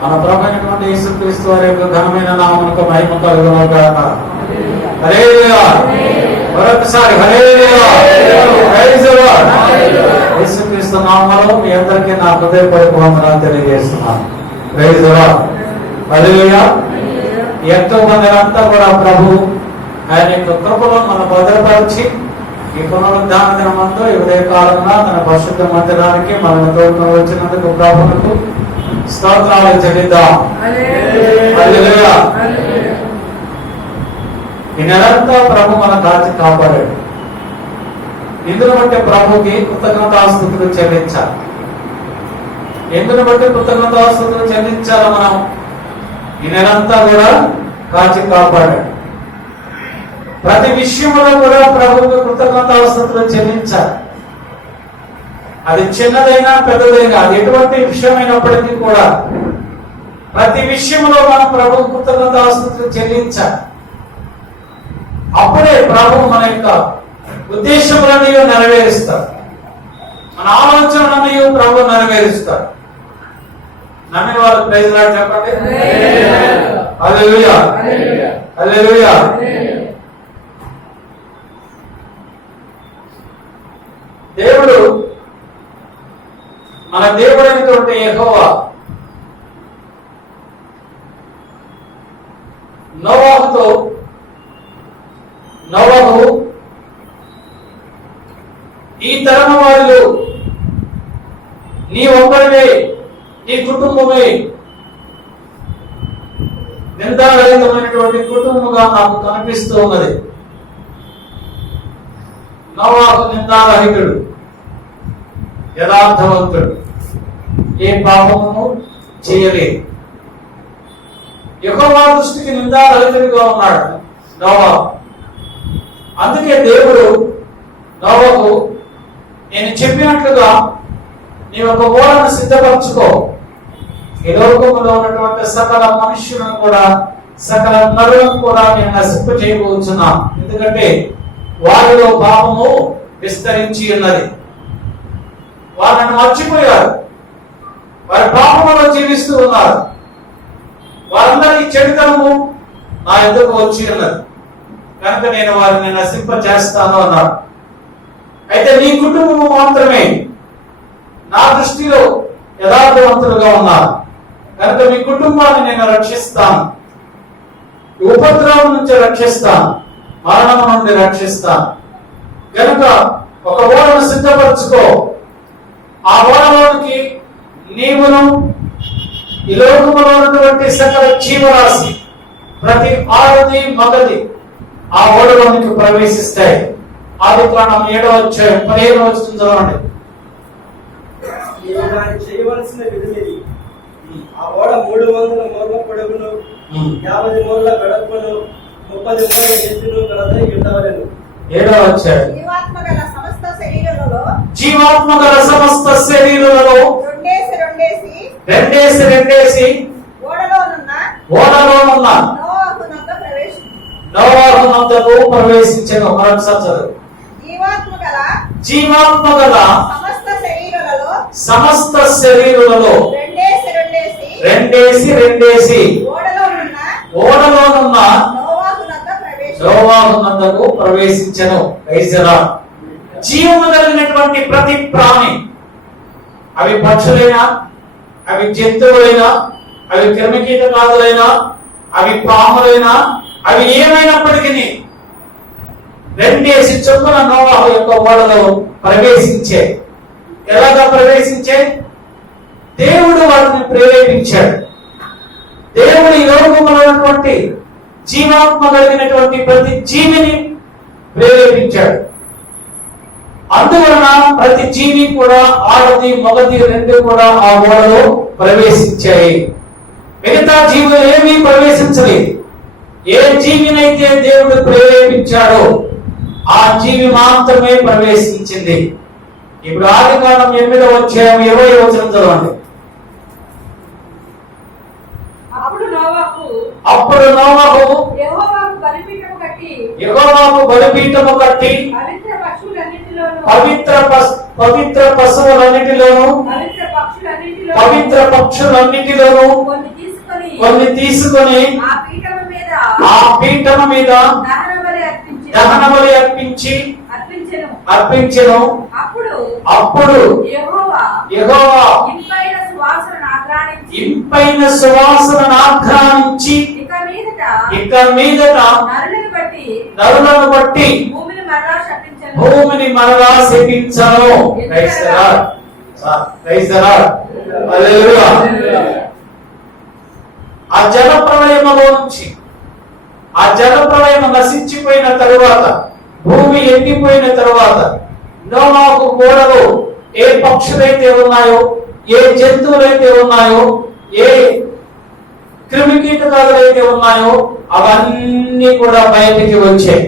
మన ప్రభువైనటువంటి యేసుక్రీస్తు వారి యొక్క ఘనమైన నామమునకు మహిమ కలుగును గాక. హల్లెలూయా. మరొకసారి హల్లెలూయా. Praise the lord. యేసుక్రీస్తు నామములో మీ అందరికీ నా హృదయపూర్వక వందనాలు తెలియజేస్తున్నాను. Praise the lord. హల్లెలూయా. ఎంతో మందిరంతా కూడా ప్రభు ఆయన యొక్క కృపలో మనం భద్రపరిచి ఈ పునరుద్ధాన దినమందు ఈ ఉదయ కాలంలో తన పరిశుద్ధ మందిరానికి మనం తోడుకొని వచ్చినందుకు ప్రభువుకు స్తోత్రాలు చెల్లిద్దాం. హల్లెలూయా. ఈ నెలంతా ప్రభు మన కాచి కాపాడాడు. ఇందును బట్టి ప్రభుకి కృతజ్ఞతాస్తుతులు చెల్లించాలి. ఎందును బట్టి కృతజ్ఞతాస్తుతులు చెల్లించాలి? మనం ఈ నెలంతా కూడా కాచి కాపాడాడు. ప్రతి విషయంలో కూడా ప్రభువుకు కృతజ్ఞతాస్తుతులు చెల్లించాలి. అది చిన్నదైనా పెద్దదైనా, అది ఎటువంటి విషయమైనప్పటికీ కూడా ప్రతి విషయంలో మనం ప్రభువు కృతజ్ఞతాస్తుతులు చెల్లించాలి. అప్పుడే ప్రభు మన యొక్క ఉద్దేశములను నెరవేరుస్తారు, మన ఆలోచనలను ప్రభు నెరవేరుస్తారు. నమ్మిన వాళ్ళు ప్రైజ్ లార్డ్ చెప్పండి. హల్లెలూయా. హల్లెలూయా. దేవుడు మన దేవుడైనటువంటి యెహోవా నోవహుతో నోవహు ఈ తరం వాళ్ళు నీ ఒక్కరివే, నీ కుటుంబమే నిందారహితమైనటువంటి కుటుంబంగా నాకు కనిపిస్తూ ఉన్నది. నోవహు నిందారహితుడు, యథార్థవంతుడు, ఏ పాపము చేయలేదు. యెహోవా దృష్టికి నిందారహితుడిగా ఉన్నాడు నోవహు. అందుకే దేవుడు నోవహు, నేను చెప్పినట్లుగా నీ ఒక ఓడను సిద్ధపరచుకో, ఈ లోకములో ఉన్నటువంటి సకల మనుష్యులను కూడా సకల నరులను కూడా నేను నశింప చేయబోతున్నా. ఎందుకంటే వారిలో పాపము విస్తరించి ఉన్నది. వాళ్ళని మర్చిపోయారు, వారి పాపములో జీవిస్తూ ఉన్నారు. వారందరి చెడుతనము నా ఎదురుకు వచ్చి ఉన్నది, కనుక నేను వారిని నశింప చేస్తాను అన్నాడు. అయితే నీ కుటుంబము మాత్రమే నా దృష్టిలో యథార్థవంతులుగా ఉన్నారు, కనుక మీ కుటుంబాన్ని నేను రక్షిస్తాను, ఉపద్రవం నుంచి రక్షిస్తాను, మరణం నుండి రక్షిస్తాను. కనుక ఒక ఓడను సిద్ధపరచుకో, ఆ ఓడలోనికి నీవును ఈ లోకములో ఉన్నటువంటి సకల జీవరాశి ప్రతి ఆడది మగది ఆ ఓడలోనికి ప్రవేశిస్తాయి. ఆదికాండం 7వ అధ్యాయం 15వ వచనం చదవండి. చేయవలసిన విధి ఆ ఓడ 300 మూరల పొడవును, 50 మూరల వెడల్పును, 30 మూరల ఎత్తును గలదై ఉండవలెను. 7వ అధ్యాయం. జీవాత్మగల సమస్త శరీరములలో రెండేసి ఓడలోనున్న నోవహు నొద్దకు ప్రవేశించెను. మరొకసారి చదువు. జీవాత్మగల సమస్త శరీరులలో రెండేసి ఓడలోనున్న నోవహు నొద్దకు ప్రవేశించెను. జీవము కలిగినటువంటి ప్రతి ప్రాణి, అవి పక్షులైనా, అవి జంతువులైనా, అవి క్రిమికీటకాదులైనా, అవి పాములైనా, అవి ఏమైనప్పటికీ రెండేసి చొప్పున నోవహు యొక్క ఓడలో ప్రవేశించే. ఎలాగా ప్రవేశించే? దేవుడు వాటిని ప్రేరేపించాడు. దేవుడు ఈ లోకంలో ఉన్నటువంటి జీవాత్మ కలిగినటువంటి ప్రతి జీవిని ప్రేరేపించాడు. అందువలన ప్రతి జీవి కూడా, ఆడది మగది రెండు కూడా ఆ ఓడలో ప్రవేశించాయి. మిగతా జీవులు ఏమీ ప్రవేశించలేదు. ఏ జీవినైతే దేవుడు ప్రేరేపించాడో ఆ జీవి మాత్రమే ప్రవేశించింది. ఇప్పుడు ఆదికాండం 8వ అధ్యాయం 20వ వచనం చదవండి. అప్పుడు నోవహు యెహోవాకు బలిపీఠము కట్టి పవిత్ర పశువులన్నిటిలోను పవిత్ర పక్షులన్నిటిలోను కొన్ని తీసుకొని ఆ పీఠము మీద దహన బలి అర్పించెను. అప్పుడు యెహోవా ఇంపైన సువాసనను ఆఘ్రానించి ఇక మీదట నరులను బట్టి భూమిని మరలా శపించను. Praise the lord. Praise the lord. Hallelujah. ఆ జల ప్రళయములో నుంచి, ఆ జల ప్రళయం నశించిపోయిన తరువాత, భూమి ఎండిపోయిన తరువాత నోవాహు ఓడలో ఏ పక్షులైతే ఉన్నాయో, ఏ జంతువులైతే ఉన్నాయో, ఏ క్రిమి కీటకాలైతే ఉన్నాయో అవన్నీ కూడా బయటికి వచ్చాయి.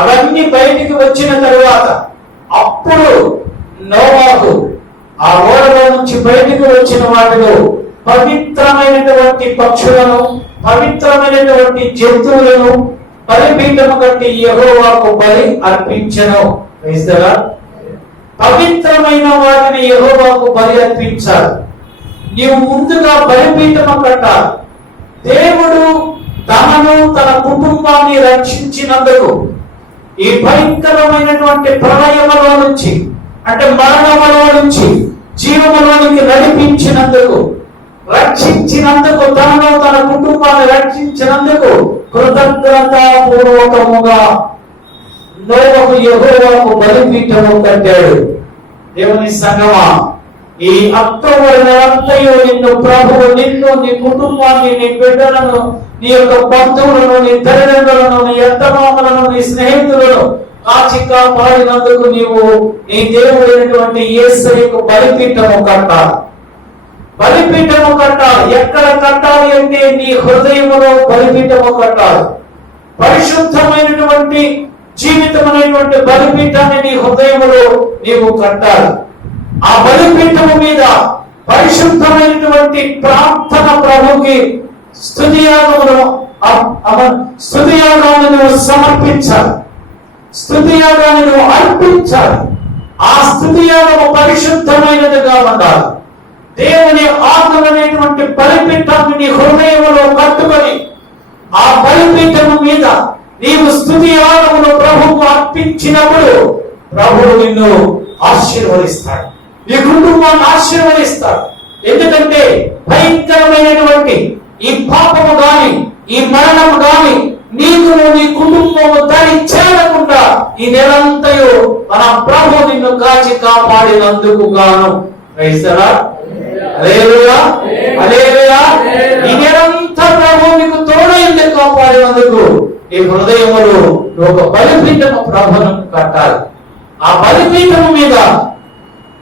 అవన్నీ బయటికి వచ్చిన తరువాత అప్పుడు నోవాహు ఆ ఓడలో నుంచి బయటికి వచ్చిన వాటిలో పవిత్రమైనటువంటి పక్షులను, పవిత్రమైనటువంటి జంతువులను బలిపీఠము కట్టి యెహోవాకు బలి అర్పించెను. Praise the lord. పవిత్రమైన వాటిని యెహోవాకు బలి అర్పించాలి. నీవు ముందుగా బలిపీఠము కట్టాలి. దేవుడు తనను తన కుటుంబాన్ని రక్షించినందుకు, ఈ భయంకరమైనటువంటి ప్రళయములో నుంచి, అంటే మరణములో నుంచి జీవములోనికి నడిపించినందుకు, రక్షించినందుకు, తనను తన కుటుంబాన్ని రక్షించినందుకు కృతజ్ఞతాపూర్వకముగా నోవహు యెహోవాకు బలిపీఠము కట్టాడు. దేవుని సంగమా, ఈ అక్టోబర్ నెలంతయు నిన్ను ప్రభువు నిన్ను, నీ కుటుంబాన్ని, నీ బిడ్డలను, నీ యొక్క బంధువులను, నీ తల్లిదండ్రులను, నీ అత్తమామలను, నీ స్నేహితులను కాచి కాపాడినందుకు నీవు నీ దేవుడైనటువంటి యేసయ్యకు బలిపీఠము కట్టాలి. బలిపీఠము కట్టాలి. ఎక్కడ కట్టాలి అంటే నీ హృదయములో బలిపీఠము కట్టాలి. పరిశుద్ధమైనటువంటి జీవితమైనటువంటి బలిపీఠాన్ని నీ హృదయములో నీవు కట్టాలి. ఆ బలిపీఠము మీద పరిశుద్ధమైనటువంటి ప్రార్థన ప్రభుకి స్తుతియాగాన్ని నువ్వు సమర్పించాలి. స్తుతియాగాన్ని నువ్వు అర్పించాలి. ఆ స్తుతియాగము పరిశుద్ధమైనదిగా ఉండాలి. దేవుని ఆత్మనేటువంటి బలిపీఠాన్ని నీ హృదయములో కట్టుకొని ఆ బలిపీఠము మీద నీవు స్తుతియాగమును ప్రభువుకు అర్పించినప్పుడు ప్రభువు నిన్ను ఆశీర్వదిస్తాడు, నీ కుటుంబాన్ని ఆశీర్వదిస్తాడు. ఎందుకంటే భయంకరమైనటువంటి ఈ పాపము గాని, ఈ మరణము గాని నీకు నీ కుటుంబము దాని చేరకుండా ఈ నెలంతయు మన ప్రభు నిన్ను కాచి కాపాడినందుకు గాను. Praise the lord. Hallelujah. Hallelujah. ఈ నెలంతా ప్రభు నీకు తోడైంది కాపాడినందుకు ఈ హృదయములో ఒక బలిపీఠము ప్రభువును కట్టాలి. ఆ బలిపీఠము మీద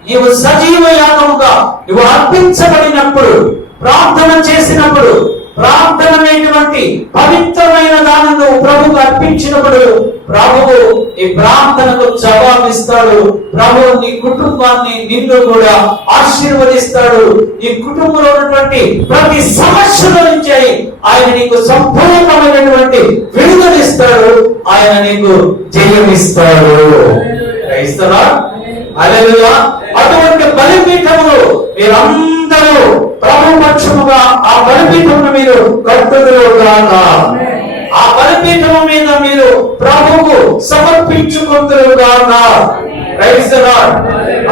నీవు సజీవ యాగముగా నువ్వు అర్పించబడినప్పుడు, ప్రార్థన చేసినప్పుడు, ప్రార్థన అనేటువంటి పవిత్రమైన దానిని నువ్వు ప్రభువుకు అర్పించినప్పుడు ప్రభువు ఈ ప్రార్థనకు జవాబిస్తాడు. ప్రభువు నీ కుటుంబాన్ని, నిన్ను కూడా ఆశీర్వదిస్తాడు. నీ కుటుంబంలో ఉన్నటువంటి ప్రతి సమస్యల నుంచి ఆయన నీకు సంపూర్ణమైనటువంటి విడుదలిస్తాడు. ఆయన నీకు జయమిస్తాడు. క్రైస్తవా, హల్లెలూయా. అటువంటి బలిపీఠములు మీరందరూ ప్రభు పక్షముగా ఆ బలిపీఠమును మీరు కట్టుదురుగాక. ఆ బలిపీఠము మీద మీరు ప్రభువుకు సమర్పించుకుందురుగాక. Praise the lord.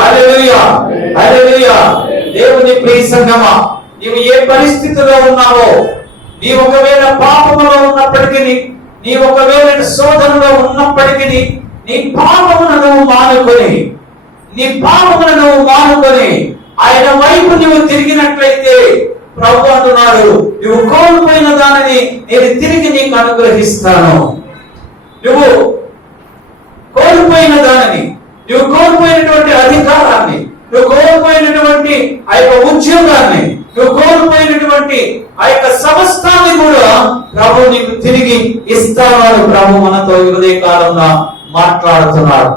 Hallelujah. Hallelujah. దేవుని ప్రియ సంగమా, నీవు ఏ పరిస్థితిలో ఉన్నావో, నీ ఒకవేళ పాపములో ఉన్నప్పటికీ, నీ ఒకవేళ శోధనలో ఉన్నప్పటికీ, నీ పాపమును నువ్వు మానుకొని, నీ పాపమును నువ్వు మానుకొని ఆయన వైపు నువ్వు తిరిగినట్లయితే ప్రభు అంటున్నాడు, నువ్వు కోల్పోయిన దానిని నేను తిరిగి నీకు అనుగ్రహిస్తాను. నువ్వు కోల్పోయిన దానిని, నువ్వు కోల్పోయినటువంటి అధికారాన్ని, నువ్వు కోల్పోయినటువంటి ఆ యొక్క ఉద్యోగాన్ని, నువ్వు కోల్పోయినటువంటి ఆ యొక్క సమస్తాన్ని కూడా ప్రభు నీకు తిరిగి ఇస్తాను. ప్రభు మనతో ఉదయ కాలంలో మాట్లాడుతున్నాడు.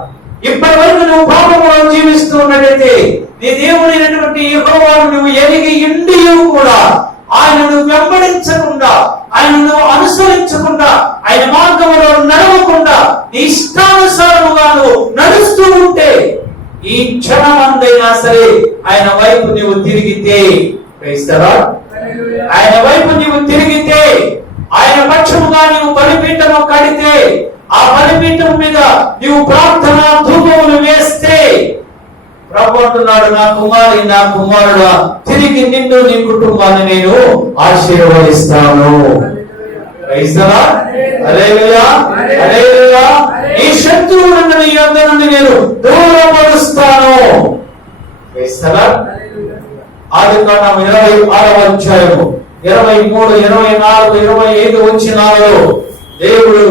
ఇప్పటి వరకు నువ్వు పాపంలో జీవిస్తూ ఉన్నట్టయితే నీ దేవుడైనటువంటి యెహోవాను నువ్వు ఎరిగి ఇండియు కూడా ఆయనను వెంబడించకుండా, ఆయనను అనుసరించకుండా, ఆయన మార్గంలో నడవకుండా నీ ఇష్టానుసారముగా నువ్వు నడుస్తూ ఉంటే ఈ క్షణమందైనా సరే ఆయన వైపు నువ్వు తిరిగితే, ప్రైజ్ ది లార్డ్, ఆయన వైపు నీవు తిరిగితే, ఆయన పక్షముగా నీవు బలిపీఠము కడితే, ఆ బలిపీఠం మీద నీవు ప్రార్థన ధూపములు వేస్తే, ప్రభు అంటున్నాడు, నా కుమారి నా కుమారుడా, తిరిగి నిన్ను నీ కుటుంబాన్ని నేను ఆశీర్వదిస్తాను. ఈ శత్రువులను నీ యొద్ద నుండి నేను దూరపరుస్తాను. ఆదికాండం 26వ అధ్యాయము 23, 24, 25 వచనాలలో దేవుడు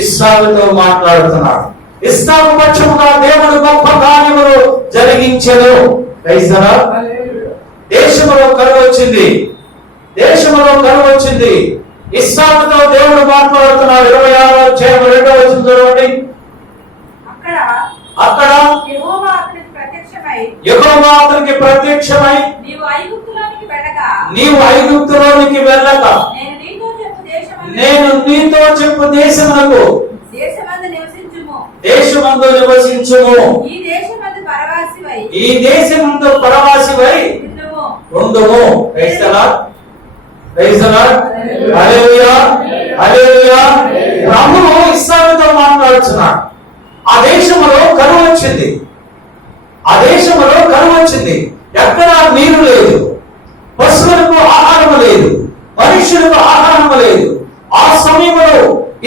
ఇస్సాకుతో మాట్లాడుతున్నాడు. ఇస్సాకు పక్షముగా దేవుడు గొప్ప కార్యములు జరిగించెను. దేశంలో కరువు వచ్చింది, దేశంలో కరువు వచ్చింది. ఇస్సాకుతో దేవుడు మాట్లాడుతున్నాడు. 26వ అధ్యాయం 2వ వచనం చూడండి. అక్కడ యెహోవా అతనికి ప్రత్యక్షమై నీవు ఐగుప్తులోనికి వెళ్ళక నేను నీతో చెప్పు దేశమునకు దేశమందు నివసించుము, ఈ దేశమందు పరవాసివై ఉండుము. ప్రభువు ఇస్సాకుతో మాట్లాడుతున్నాడు. ఆ దేశంలో కరువు వచ్చింది, ఆ దేశంలో కరువు వచ్చింది. ఎక్కడా నీరు లేదు, పశువులకు ఆహారం లేదు, మనుషులకు ఆహారం లేదు. ఆ సమయంలో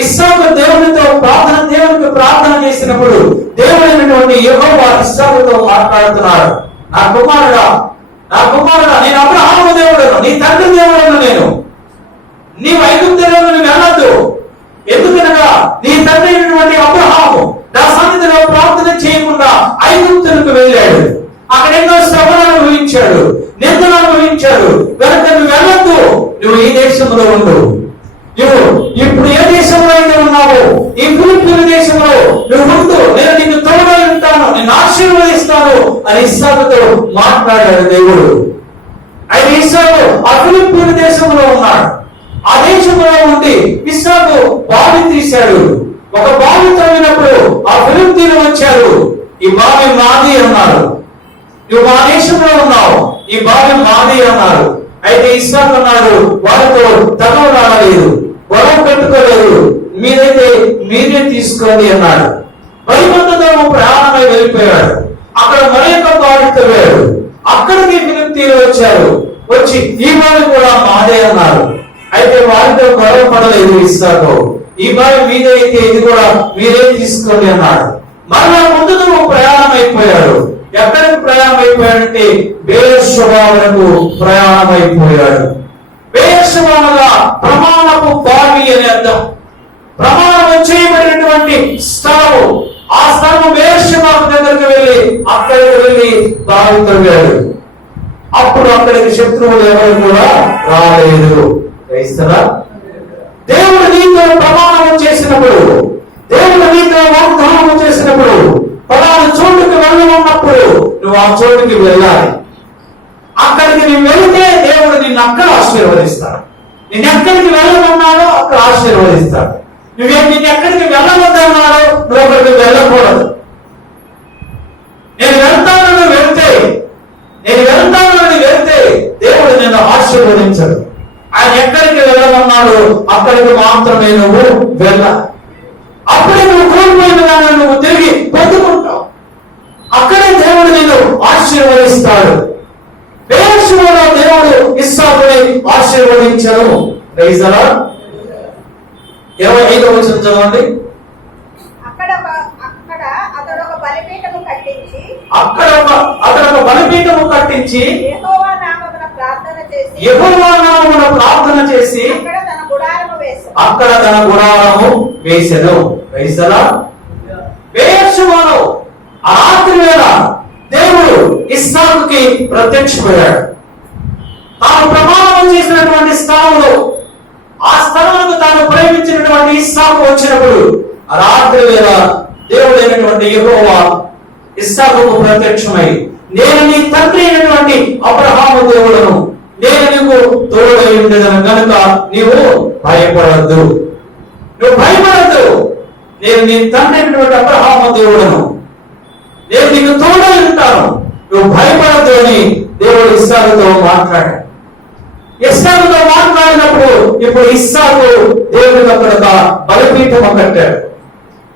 ఇస్సాకు దేవునికి ప్రార్థన చేసినప్పుడు దేవుడైనటువంటి యెహోవా ఇస్సాకుతో మాట్లాడుతున్నాడు. నా కుమారుడా, నేను అబ్రహాము దేవుడను, నీ తండ్రి దేవుడను. నీవు ఐగుప్తులోకి వెళ్ళొద్దు. ఎందుకనగా నీ తండ్రి అయినటువంటి అబ్రహాము నా సన్నిధిలో ప్రార్థన చేయకుండా ఐగుప్తులకు వెళ్ళాడు. అక్కడ ఎన్నో శ్రమలు అనుభవించాడు, నిందలు అనుభవించాడు. కనుక నువ్వు వెళ్ళొద్దు, నువ్వు ఈ దేశంలో ఉండు. నువ్వు ఇప్పుడు ఏ దేశంలో అయితే ఉన్నావు, ఈ ఫిలిప్పీల దేశంలో నువ్వు ఉండు. నేను నిన్ను తోడై ఉంటాను, నిన్ను ఆశీర్వదిస్తాను అని ఇస్సాకుతో మాట్లాడాడు దేవుడు. అయితే ఇస్సాకు ఆ ఫిలిప్పీల దేశంలో ఉన్నాడు. ఆ దేశంలో ఉండి ఇస్సాకు బావి తీశాడు. ఒక బావి తవ్వినప్పుడు ఆ ఫిలిప్పీలు వచ్చారు. ఈ బావి మాది అన్నారు. నువ్వు మా దేశంలో ఉన్నావు, ఈ బావి మాది అన్నారు. అయితే ఇస్సాకు అన్నాడు, వారితో తగవరాలేదు, గొడవ పెట్టుకోలేదు, మీరే తీసుకోండి అన్నాడు. పరిమంతతో ప్రయాణమై వెళ్ళిపోయాడు. అక్కడ మరొక బావి తవ్వాడు. అక్కడికి ఫిలిప్పీలు వచ్చారు. వచ్చి ఈ బావి కూడా మాదే అన్నారు. అయితే వారితో గొడవ పడలేదు ఇస్సాకు. ఈ బావి మీదే అయితే ఇది కూడా మీరే తీసుకోండి అన్నాడు. మరలా ముందుకు ప్రయాణం అయిపోయాడు. ఎక్కడికి ప్రయాణం అయిపోయాడంటే బెయేర్షెబాకు ప్రయాణం అయిపోయాడు. బెయేర్షెబాగా ప్రమాణపు బావి అని అర్థం. ప్రమాణం చేయబడినటువంటి స్థలము. ఆ స్థలము బెయేర్షెబాకు దగ్గరికి వెళ్ళి అక్కడికి వెళ్ళి బావి తవ్వాడు. అప్పుడు అక్కడికి శత్రువులు ఎవరు కూడా రాలేదు. దేవుడు నీతో ప్రమాణం చేసినప్పుడు, దేవుడు నీతో వాగ్దానం చేసినప్పుడు, పలానా చోటుకి వెళ్ళమన్నప్పుడు నువ్వు ఆ చోటుకి వెళ్ళాలి. అక్కడికి నువ్వు వెళితే దేవుడు నిన్ను అక్కడ ఆశీర్వదిస్తాడు. నిన్ను ఎక్కడికి వెళ్ళమన్నాడో అక్కడ ఆశీర్వదిస్తాడు. నిన్ను ఎక్కడికి వెళ్ళవద్దన్నాడో నువ్వు అక్కడికి వెళ్ళకూడదు. నేను వెళ్తానని వెళ్తే దేవుడు నిన్ను ఆశీర్వదించడు. ఆయన ఎక్కడికి వెళ్ళమన్నాడు అక్కడికి మాత్రమే నువ్వు వెళ్ళాలి. అప్పుడే నువ్వు కోల్పోయిన దాన్ని నువ్వు తిరిగి పొందుకుంటావు. అక్కడే దేవుడు నిన్ను ఆశీర్వదిస్తాడు. బెయేర్షెబాలో దేవుడు ఇస్సాకుని ఆశీర్వదించను. 25వ వచనం చదవండి. అక్కడ అతడు ఒక బలిపీఠము కట్టించి యెహోవా నామమున ప్రార్థన చేసి అక్కడ తన గుడారము వేసెను. బెయేర్షెబాలో ఆ రాత్రి వేళ దేవుడు ఇస్సాకుకి ప్రత్యక్షమయ్యాడు. తాను ప్రమాణం చేసినటువంటి స్థలంలో, ఆ స్థలానికి తాను ప్రేమించినటువంటి ఇస్సాకు వచ్చినప్పుడు ఆ రాత్రి వేళ దేవుడైనటువంటి యెహోవా ఇస్సాకుకు ప్రత్యక్షమై, నేను నీ తండ్రి అయినటువంటి అబ్రహాము దేవుడను, నేను నీకు తోడై ఉండేదను కనుక నీవు భయపడద్దు. నేను నీ తండ్రి అయినటువంటి అబ్రహాము దేవుడను, నేను నీకు తోడై ఉంటాను, నువ్వు భయపడద్దు అని దేవుడు ఇస్సాకుతో మాట్లాడాడు. ఇస్సాకుతో మాట్లాడినప్పుడు ఇప్పుడు ఇస్సాకు దేవుడికి అక్కడ ఒక బలిపీఠము కట్టాడు.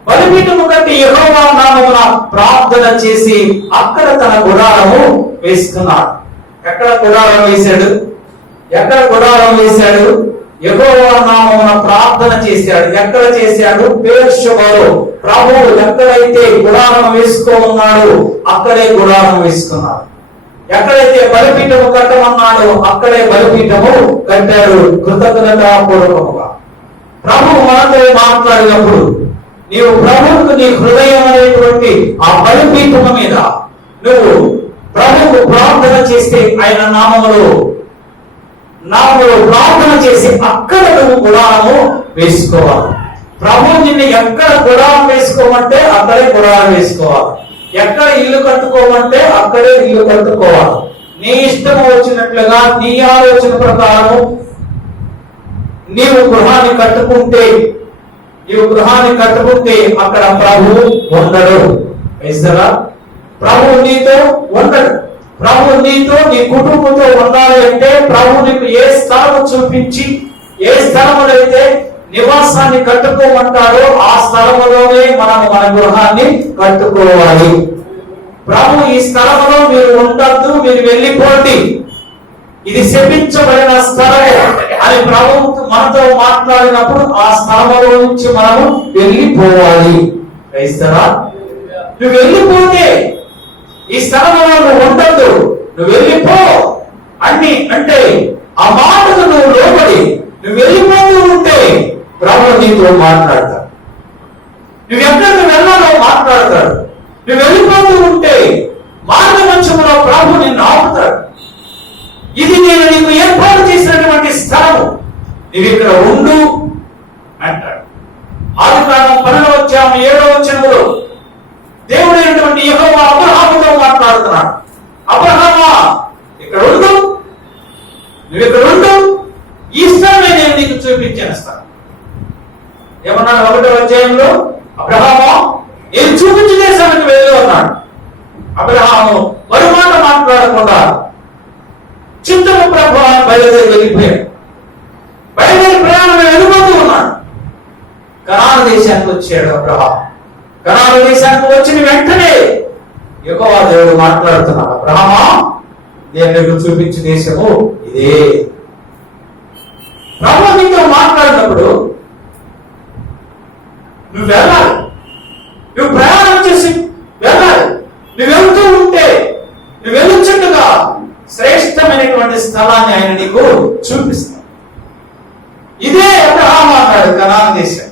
బలిపీఠము కట్టి యెహోవా నామమున ప్రార్థన చేసి అక్కడ తన గుడారము వేసుకున్నాడు. ఎక్కడ గుడారం వేశాడు? ఎక్కడ గుడారం వేశాడు? యెహోవా నామమున ప్రార్థన చేశాడు. ఎక్కడ చేశాడు? బేర్షెబాలో. ప్రభువు ఎక్కడైతే గుడారం వేసుకోమన్నాడు అక్కడే గుడారం వేసుకున్నాడు. ఎక్కడైతే బలిపీఠము కట్టమన్నాడు అక్కడే బలిపీఠము కట్టాడు. కృతజ్ఞతాపూర్వకముగా ప్రభువు మనతో మాట్లాడినప్పుడు నీవు ప్రభువుకు నీ హృదయం అనేటువంటి ఆ బలిపీఠము మీద నువ్వు ప్రభువుకు ప్రార్థన చేస్తే ఆయన నామములో ప్రార్థన చేసి అక్కడ నువ్వు గుడారము వేసుకోవాలి. ప్రభువు నిన్ను ఎక్కడ గుడారం వేసుకోమంటే అక్కడే గుడారం వేసుకోవాలి. ఎక్కడ ఇల్లు కట్టుకోమంటే అక్కడే ఇల్లు కట్టుకోవాలి. నీ ఇష్టం వచ్చినట్లుగా నీ ఆలోచన ప్రకారము నీవు గృహాన్ని కట్టుకుంటే అక్కడ ప్రభువు ఉండడు. ప్రభువు నీతో ఉండడు. ప్రభు నీతో నీ కుటుంబంతో ఉండాలి అంటే ప్రభు నీకు ఏ స్థలము చూపించి ఏ స్థలములైతే నివాసాన్ని కట్టుకోమంటాడో ఆ స్థలములోనే మనం మన గృహాన్ని కట్టుకోవాలి. ప్రభు ఈ స్థలములో మీరు ఉండద్దు, మీరు వెళ్ళిపోండి, ఇది శపించబడిన స్థలము అని ప్రభు మనతో మాట్లాడినప్పుడు ఆ స్థలములో నుంచి మనము వెళ్ళిపోవాలి. క్రైస్తవా, నువ్వు వెళ్ళిపోతే ఈ స్థలంలో నువ్వు ఉండద్దు, నువ్వు వెళ్ళిపో అంటే ఆ మాటకు నువ్వు లోబడి నువ్వు వెళ్ళిపోతూ ఉంటే ప్రభు నీతో మాట్లాడతాడు. నువ్వు ఎక్కడికి వెళ్ళాలో మాట్లాడతాడు. నువ్వు వెళ్ళిపోతూ ఉంటే మార్గమంచంలో ప్రభు నిన్ను ఆపుతాడు. ఇది నేను నీకు ఏర్పాటు చేసినటువంటి స్థలము, నువ్వు ఇక్కడ ఉండు అంటాడు. ఆదికాండం 12:7 దేవుడైనటువంటి యెహోవా అబ్రహాముతో మాట్లాడుతున్నాడు. అబ్రహామా, ఇక్కడ ఉండు, నువ్వు ఇక్కడ ఉండు, ఈ స్థలమే నేను నీకు చూపించేస్తాను. ఏమన్నాడు 1వ అధ్యాయంలో? అబ్రహామా, నేను చూపించే దేశానికి వెళ్ళు అన్నాడు. అబ్రహాము మరో మాట మాట్లాడకుండా చింతము ప్రభు బయలుదేరి వెళ్ళిపోయాడు. బయలుదేరి ప్రయాణం వెళ్ళిపోతూ ఉన్నాడు. కనాను దేశానికి వచ్చాడు అబ్రహాము. కనాను దేశానికి వచ్చిన వెంటనే యెహోవా దేవుడు మాట్లాడుతున్నాడు. అబ్రహామా, నేను నీకు చూపించే దేశము ఇదే. ప్రభు నీతో మాట్లాడినప్పుడు నువ్వు వెళ్ళాలి, నువ్వు ప్రయాణం చేసి వెళ్ళాలి. నువ్వు వెళ్తూ ఉంటే నువ్వు వెళ్ళుచుండగా శ్రేష్టమైనటువంటి స్థలాన్ని ఆయన నీకు చూపిస్తాడు. ఇదే అబ్రహాము అన్నాడు కనాను దేశం.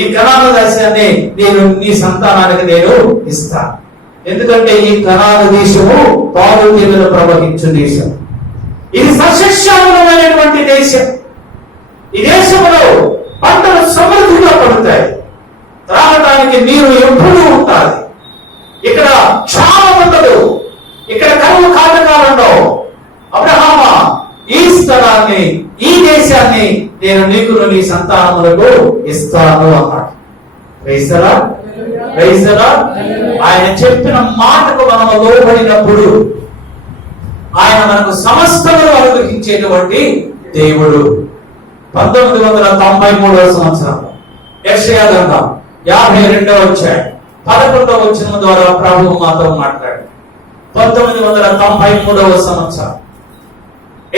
ఈ కనాను దేశాన్ని నేను నీ సంతానానికి నేను ఇస్తాను. ఎందుకంటే ఈ కనాను దేశము పాలు తేనెలు ప్రవహించు దేశం. ఇది సస్యశ్యామలమైనటువంటి దేశం. ఈ దేశంలో పంటలు సమృద్ధిగా పడతాయి. త్రాగడానికి నీరు ఎప్పుడూ ఉంటుంది. ఇక్కడ క్షామం ఉండదు. ఇక్కడ కరువు కాటకాలు ఉండవు. అబ్రహామా, ఈ స్థలాన్ని, ఈ దేశాన్ని నేను నీకు నీ సంతానములకు ఇస్తాను అన్నాడు. Praise the Lord. ఆయన చెప్పిన మాటకు మనము లోబడినప్పుడు ఆయన మనకు సమస్తమును అనుగ్రహించేటువంటి దేవుడు. 1993వ సంవత్సరంలో యెషయా గ్రంథం 52వ అధ్యాయం 11వ వచనం ద్వారా ప్రభువు మాతో మాట్లాడాడు. 1993వ సంవత్సరం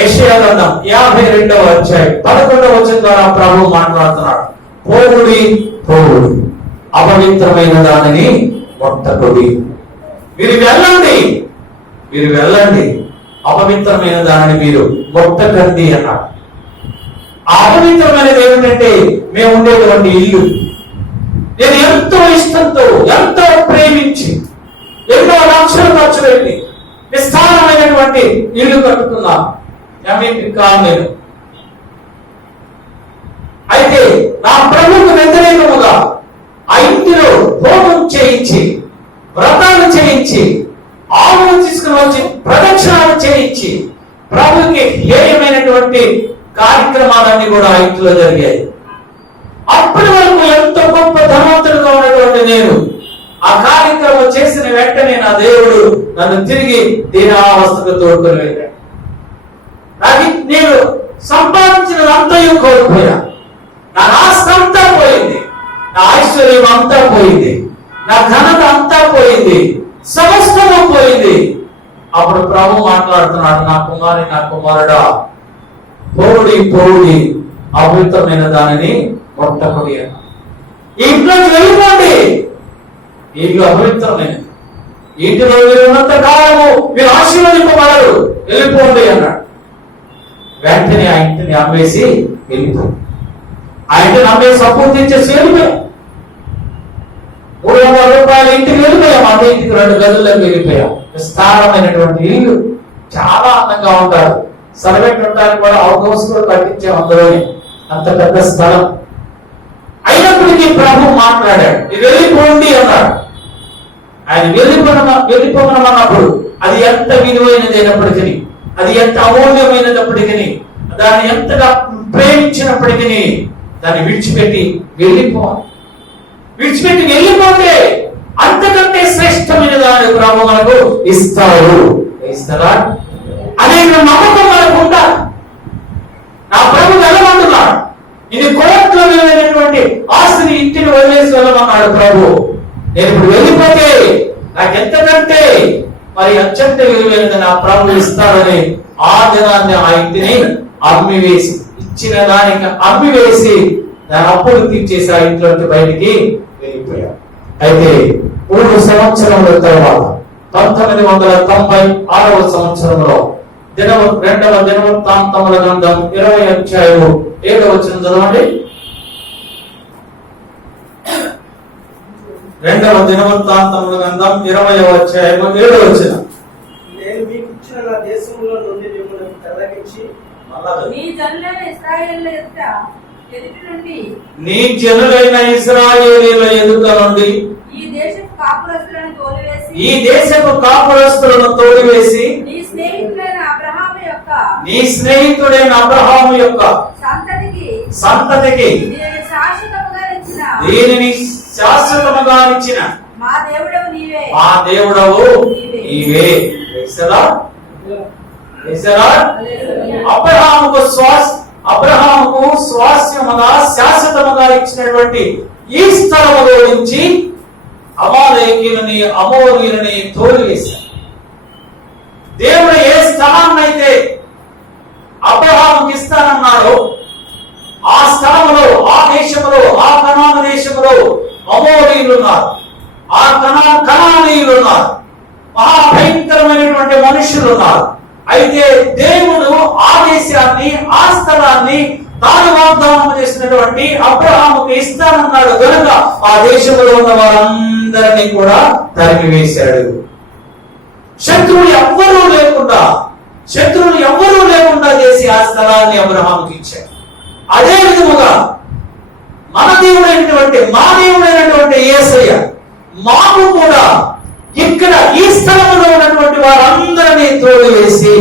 యెషయా గ్రంథం 52వ అధ్యాయం 11వ వచనం ద్వారా ప్రభువు మాట్లాడుతున్నాడు. పోవుడి అపవిత్రమైన దానిని ముట్టకుడి. మీరు వెళ్ళండి, అపవిత్రమైన దానిని మీరు ముట్టకండి అన్నాడు. ఆ అపవిత్రమైనది ఏమిటంటే మేము ఉండేటువంటి ఇల్లు. నేను ఎంతో ఇష్టంతో, ఎంతో ప్రేమించి, ఎన్నో లక్షలు ఖర్చు పెట్టి విస్తారమైనటువంటి ఇల్లు కట్టుకున్నాను. నేను అయితే నా ప్రభువుకు వ్యతిరేకముగా ఆ ఇంటిలో హోమం చేయించి, వ్రతాలు చేయించి, ఆవులు తీసుకుని వచ్చి ప్రదక్షిణాలు చేయించి ప్రభువుకి హేయమైనటువంటి కార్యక్రమాలన్నీ కూడా ఆ ఇంట్లో జరిగాయి. అప్పటి వరకు ఎంతో గొప్ప ధనవంతుడుగా ఉన్నటువంటి నేను ఆ కార్యక్రమం చేసిన వెంటనే నా దేవుడు నన్ను తిరిగి దీనావస్థకు తోడుకొని వెళ్ళాడు. నాకు నేను సంపాదించినదంతా మాట్లాడుతున్నాడు, నా కుమారి నా కుమారుడా, పోవుడి పోవుడి అపవిత్రమైన దానిని ముట్టకుడి అన్నాడు. ఈ ఇంట్లోకి వెళ్ళిపోండి, ఇల్లు అపవిత్రమైనది, ఇంటిలో మీరు ఉన్నంత కాలము మీరు ఆశీర్వదింపబడరు, వెళ్ళిపోండి అన్నాడు. వెంటనే ఆ ఇంటిని అమ్మేసి వెళ్ళిపోయింది. ఆ ఇంటిని అమ్మేసి అప్పు తెచ్చేసి వెళ్ళిపోయాం. 300 రూపాయల ఇంటికి వెళ్ళిపోయాం. అదే ఇంటికి 2 గదుల్లోకి వెళ్ళిపోయాం. విస్తారమైనటువంటి ఇల్లు, చాలా అందంగా ఉంటారు. సర్వెంట్ ఉండడానికి కూడా హౌస్ హౌస్ కూడా కట్టించాం అందులోనే, అంత పెద్ద స్థలం. అయినప్పటికీ ప్రభు మాట్లాడాడు, వెళ్ళిపోండి అన్నాడు. ఆయన వెళ్ళిపోమన్నప్పుడు అది ఎంత విలువైనది అయినప్పటికీ, అది ఎంత అమూల్యమైనప్పటికీ, దాన్ని ఎంతగా ప్రేమించినప్పటికీ దాన్ని విడిచిపెట్టి వెళ్ళిపోతే అంతకంటే శ్రేష్టమైన దాని ప్రభు మనకు ఇస్తారా అనే నమ్మకం మనకు ఉండాలి. నా ప్రభు వెళ్ళమంటున్నాడు, ఇది కోట్ల విలువైనటువంటి ఆస్తిని ఇంటిని వదిలేసి వెళ్ళమన్నాడు ప్రభు. నేను ఇప్పుడు వెళ్ళిపోతే నాకెంతకంటే మరి అత్యంత విలువైనది నా ప్రభు ఇస్తాడని ఆ దినాన్ని ఆ ఇంటిని అమ్మివేసి, ఇచ్చిన దానికి అమ్మివేసి దాని అప్పులు తీర్చేసి ఆ ఇంట్లో బయటికి వెళ్ళిపోయాడు. అయితే 3 సంవత్సరముల తర్వాత 1996వ సంవత్సరంలో 2వ దినవృత్తాంతముల గ్రంథం 20వ అధ్యాయము 7వ వచనం చదవండి. 2వ దినవృత్తాంతముల గ్రంథం 20వ అధ్యాయము 7వ వచనం. నేను మీకు ఇచ్చిన నా దేశంలో నుండి మిమ్మల్ని తొలగించి నీ జనులైన ఇశ్రాయేలీయుల ఎదుట నుండి ఈ దేశపు కాపురస్తులను తోలివేసి నీ స్నేహితుడైన అబ్రహాము యొక్క సంతతికి దీనిని శాశ్వతముగా ఇచ్చిన మా దేవుడవు నీవే. అబ్రహాముకు స్వాస్యముగా శాశ్వతముగా ఇచ్చినటువంటి ఈ స్థలములో నుంచి అమాలేకీయులని అమోరీయులని తోలివేశారు. దేవుడు ఏ స్థలాన్నైతే అబ్రహాముకి ఇస్తానన్నాడో ఆ స్థలములో, ఆ దేశములో, ఆ కనాను దేశములో అమోరీయులు ఉన్నారు, ఆ కనానీయులు ఉన్నారు, మహాభయంకరమైనటువంటి మనుషులు ఉన్నారు. అయితే దేవుడు ఆ దేశాన్ని, ఆ స్థలాన్ని తాను వాగ్దానం చేసినటువంటి అబ్రహాముకు ఇస్తానన్నాడు కనుక ఆ దేశంలో ఉన్న వారందరినీ కూడా తరిమివేశాడు. శత్రువులు ఎవ్వరూ లేకుండా చేసి ఆ స్థలాన్ని అబ్రహాముకి ఇచ్చాడు. అదే విధముగా మా దేవుడైనటువంటి యేసయ్య మాకు కూడా ఇక్కడ ఈ స్థలంలో ఉన్నటువంటి వారందరినీ తోలివేసి,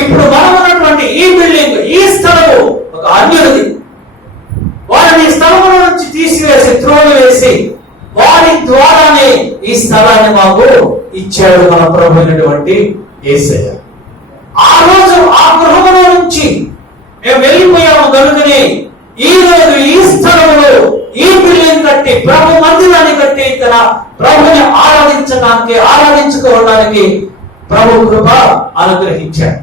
ఇప్పుడు మనం ఉన్నటువంటి ఈ బిల్డింగ్, ఈ స్థలము ఒక అన్యుడిది, వారిని స్థలముల నుంచి తీసివేసి త్రోలివేసి వారి ద్వారానే ఈ స్థలాన్ని మాకు ఇచ్చాడు మన ప్రభు అయినటువంటి యేసయ్య. ఆ రోజు ఆ గృహములో నుంచి మేము వెళ్ళిపోయాము కనుకనే ఈ రోజు ఈ స్థలంలో ఈ బిల్డింగ్ కట్టి ప్రభు మందిరాన్ని కట్టి తన ప్రభుని ఆరాధించుకోవడానికి ప్రభు కృప అనుగ్రహించాడు.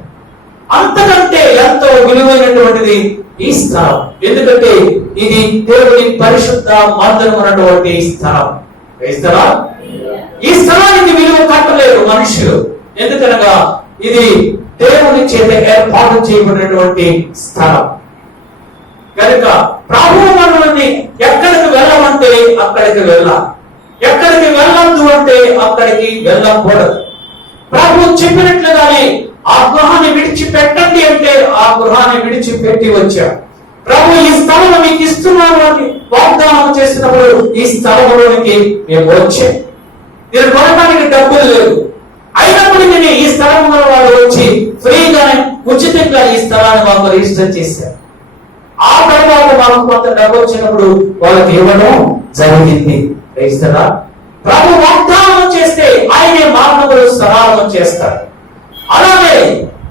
అంతకంటే ఎంతో విలువైనటువంటిది ఈ స్థలం. ఎందుకంటే ఇది దేవుని పరిశుద్ధ మందిరం ఉన్నటువంటి స్థలం. ఈ స్థలానికి విలువ కట్టలేరు మనుషులు. ఎందుకనగా ఇది దేవుని చేత ఏర్పాటు చేయబడినటువంటి స్థలం కనుక ప్రభువు మనల్ని ఎక్కడికి వెళ్ళమంటే అక్కడికి వెళ్ళాలి, ఎక్కడికి వెళ్ళొద్దు అంటే అక్కడికి వెళ్ళకూడదు. ప్రభు చెప్పినట్లుగానే ఆ గృహాన్ని విడిచిపెట్టండి అంటే ఆ గృహాన్ని విడిచిపెట్టి వచ్చాడు. ప్రభు ఈ స్థలం మీకు ఇస్తున్నాను అని వాగ్దానం చేసినప్పుడు ఈ స్థలంలోనికి మేము వచ్చాం. నేను కొనడానికి డబ్బులు లేవు, అయినప్పటికీ ఈ స్థలంలో వారు వచ్చి ఫ్రీగానే ఉచితంగా ఈ స్థలాన్ని మాకు రిజిస్టర్ చేశారు. ఆ తర్వాత మాకు కొంత డబ్బు వచ్చినప్పుడు వాళ్ళకి ఇవ్వడం జరిగింది. ప్రభు వాగ్దానం చేస్తే ఆయనే మార్గములు సరాలం చేస్తాడు. అలాగే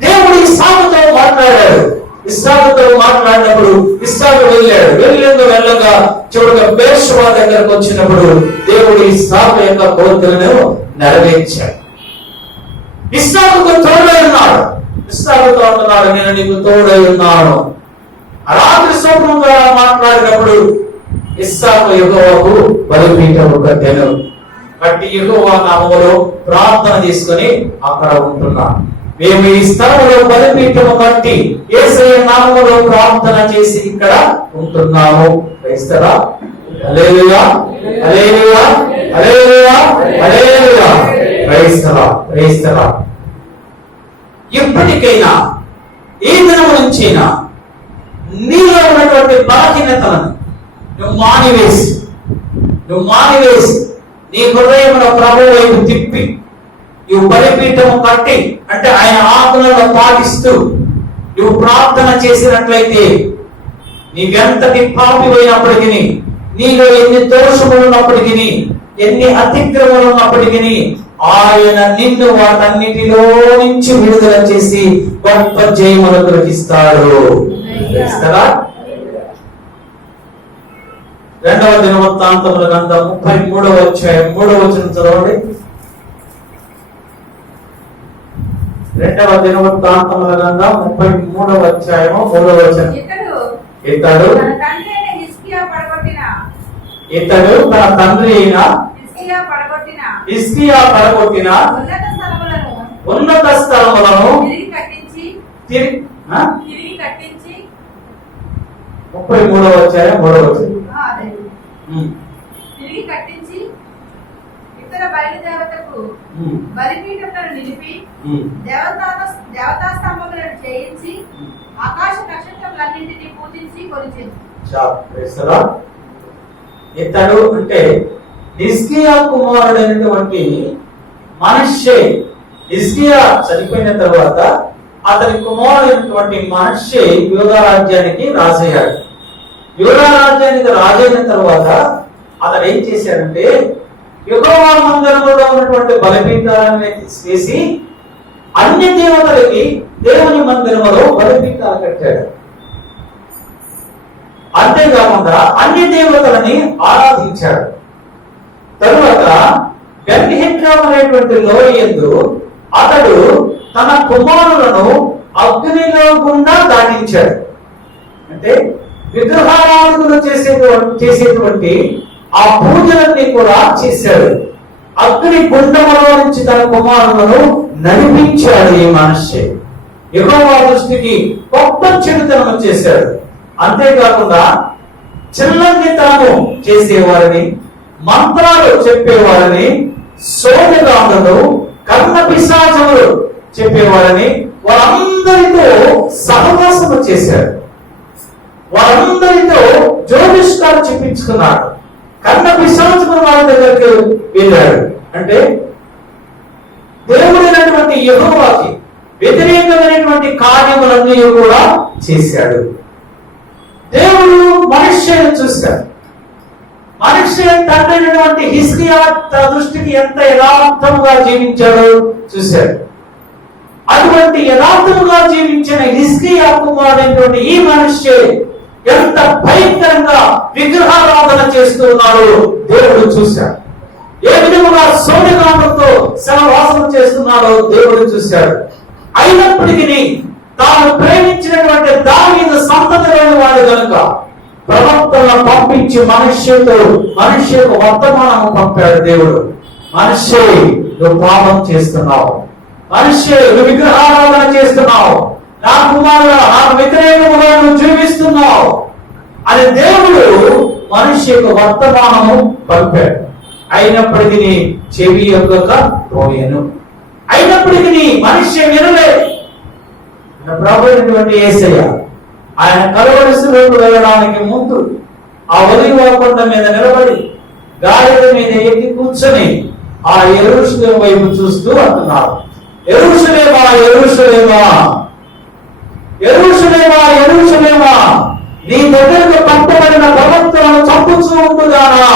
దేవుడు ఇస్సాకుతో మాట్లాడాడు. ఇస్సాకుతో మాట్లాడినప్పుడు ఇస్సాకు వెళ్ళగా చివరిగా బేర్షెబా దగ్గరకు వచ్చినప్పుడు దేవుడు ఇస్సాకు యొక్క కోరికలను నెరవేర్చాడు. ఇస్సాకుకు తోడై ఉన్నాడు. ఇస్సాకుతో అంటున్నాడు, నేను నీకు తోడై ఉన్నాను. రాత్రి స్వప్నం ద్వారా మాట్లాడినప్పుడు ఇస్సాకు యెహోవాకు బలిపీఠము కట్టెను. కట్టి యెహోవా నామములో ప్రార్థన తీసుకొని అక్కడ ఉంటున్నాడు. మేము ఈ స్థలంలో బలిపీఠము కట్టి యేసయ్య నామములో ప్రార్థన చేసి ఇక్కడ ఉంటున్నాము. క్రైస్తరా, హల్లెలూయా, హల్లెలూయా, హల్లెలూయా, హల్లెలూయా. క్రైస్తరా, క్రైస్తరా. ఎప్పటికైనా ఈ దినము నుంచైనా నీలో ఉన్నటువంటి బలహీనతలను నువ్వు మానివేసి నీ హృదయమున ప్రభువు వైపు తిప్పి నువ్వు బలిపీఠము కట్టి, అంటే ఆయన ఆజ్ఞలను పాటిస్తూ నువ్వు ప్రార్థన చేసినట్లయితే నీవెంతటి పాపివైనప్పటికీ, నీలో ఎన్ని దోషములు ఉన్నప్పటికీ, ఎన్ని అతిక్రమలు ఉన్నప్పటికీ ఆయన నిన్ను వాటన్నిటిలో నుంచి విడుదల చేసి గొప్ప జయమును గ్రహిస్తాడు. కదా, 2వ దినవృత్తాంతముల గ్రంథం 33వ అధ్యాయం 3వ వచనం చదవండి. 2వ దినవృత్తాంతముల గ్రంథం 33వ అధ్యాయము 3వ వచనం. ఇతడు తన తండ్రి అయిన హిజ్కియా పడగొట్టిన ఉన్నత స్థలములను తిరిగి 33వ అధ్యాయం 3వ వచనం. తిరిగి కట్టించి ఇతర బయలుదేవతకు బలిపీఠములను నిలిపి దేవతా స్తంభములను చేయించి ఆకాశ నక్షత్రములన్నింటినీ పూజించి కొలిచెను. ఇతడు అంటే హిజ్కియా కుమారుడైనటువంటి మనష్షే. హిజ్కియా చనిపోయిన తర్వాత అతని కుమారుడైనటువంటి మనష్షే యూదా రాజ్యానికి రాజయ్యాడు. యూదా రాజ్యానికి రాజైన తర్వాత అతడు ఏం చేశాడంటే యెహోవా మందిరంలో ఉన్నటువంటి బలిపీఠాలను తీసేసి అన్య దేవతలకి దేవుని మందిరంలో బలిపీఠాలు కట్టాడు. అంతేకాకుండా అన్య దేవతలని ఆరాధించాడు. తరువాత బెత్లెహేమ్ అనేటువంటి లోయందు అతడు తన కుమారులను అగ్నిలో గుండా దాటించాడు. అంటే విగ్రహారాధనలు చేసేటువంటి ఆ పూజలన్నీ కూడా చేశాడు. అగ్ని గుండములో నుంచి తన కుమారులను నడిపించాడు. ఈ మనిషి యెహోవా దృష్టికి గొప్ప చెడుతనం చేశాడు. అంతేకాకుండా చిల్లంగితనము చేసేవారిని, మంత్రాలు చెప్పేవారిని, సోదగాములను, కర్ణ పిశాచములు చెప్పేవారిని వారందరితో సహవాసము చేశాడు. వారందరితో జ్యోతిష్కాలు చెప్పించుకున్నాడు. కర్ణ పిశాచముల వారి దగ్గరికి వెళ్ళాడు. అంటే దేవుడైనటువంటి యెహోవాకి వ్యతిరేకమైనటువంటి కార్యములన్నీ కూడా చేశాడు. దేవుడు మనుష్యుని చూశాడు. మనుష్య తండ్రి అయినటువంటి హిజ్కియా తన దృష్టికి ఎంత యథార్థముగా జీవించాడో చూశాడు. అటువంటి యథార్థముగా జీవించిన హిజ్కియా కుమారుడైనటువంటి ఈ మనుష్య ఎంత భయంకరంగా విగ్రహారాధన చేస్తూ ఉన్నాడో దేవుడు చూశాడు. ఏ విధముగా సోదగాములతో సహవాసం చేస్తున్నాడో దేవుడు చూశాడు. అయినప్పటికీ తాను ప్రేమించినటువంటి దావీదు సంతతిలోని వాడు కనుక ప్రవక్తలను పంపించి మనుష్యకు వర్తమానం పంపాడు దేవుడు. మనుష్య నువ్వు పాపం చేస్తున్నావు, మనుష్య నువ్వు విగ్రహారాధన చేస్తున్నావు, నా కుమారుడు నాకు వ్యతిరేకముగా నువ్వు జీవిస్తున్నావు అని దేవుడు మనుష్యకు వర్తమానము పంపాడు. అయినప్పటికీ చెవి యొక్క పోయాను. అయినప్పటికీ మనుష్య వినలేదు. ప్రభువైనటువంటి యేసయ్య ఆయన కలువరిశిలోకి వెళ్ళడానికి ముందు ఆ ఒలీవ కొండ మీద నిలబడి గాడిద మీద ఎక్కి కూర్చొని ఆ యెరూషలేము వైపు చూస్తూ అంటున్నారు, యెరూషలేమా యెరూషలేమా యెరూషలేమా యెరూషలేమా, నీ దగ్గరకు పంపబడిన ప్రవక్తలను చంపుతూ ఉంటున్నానా?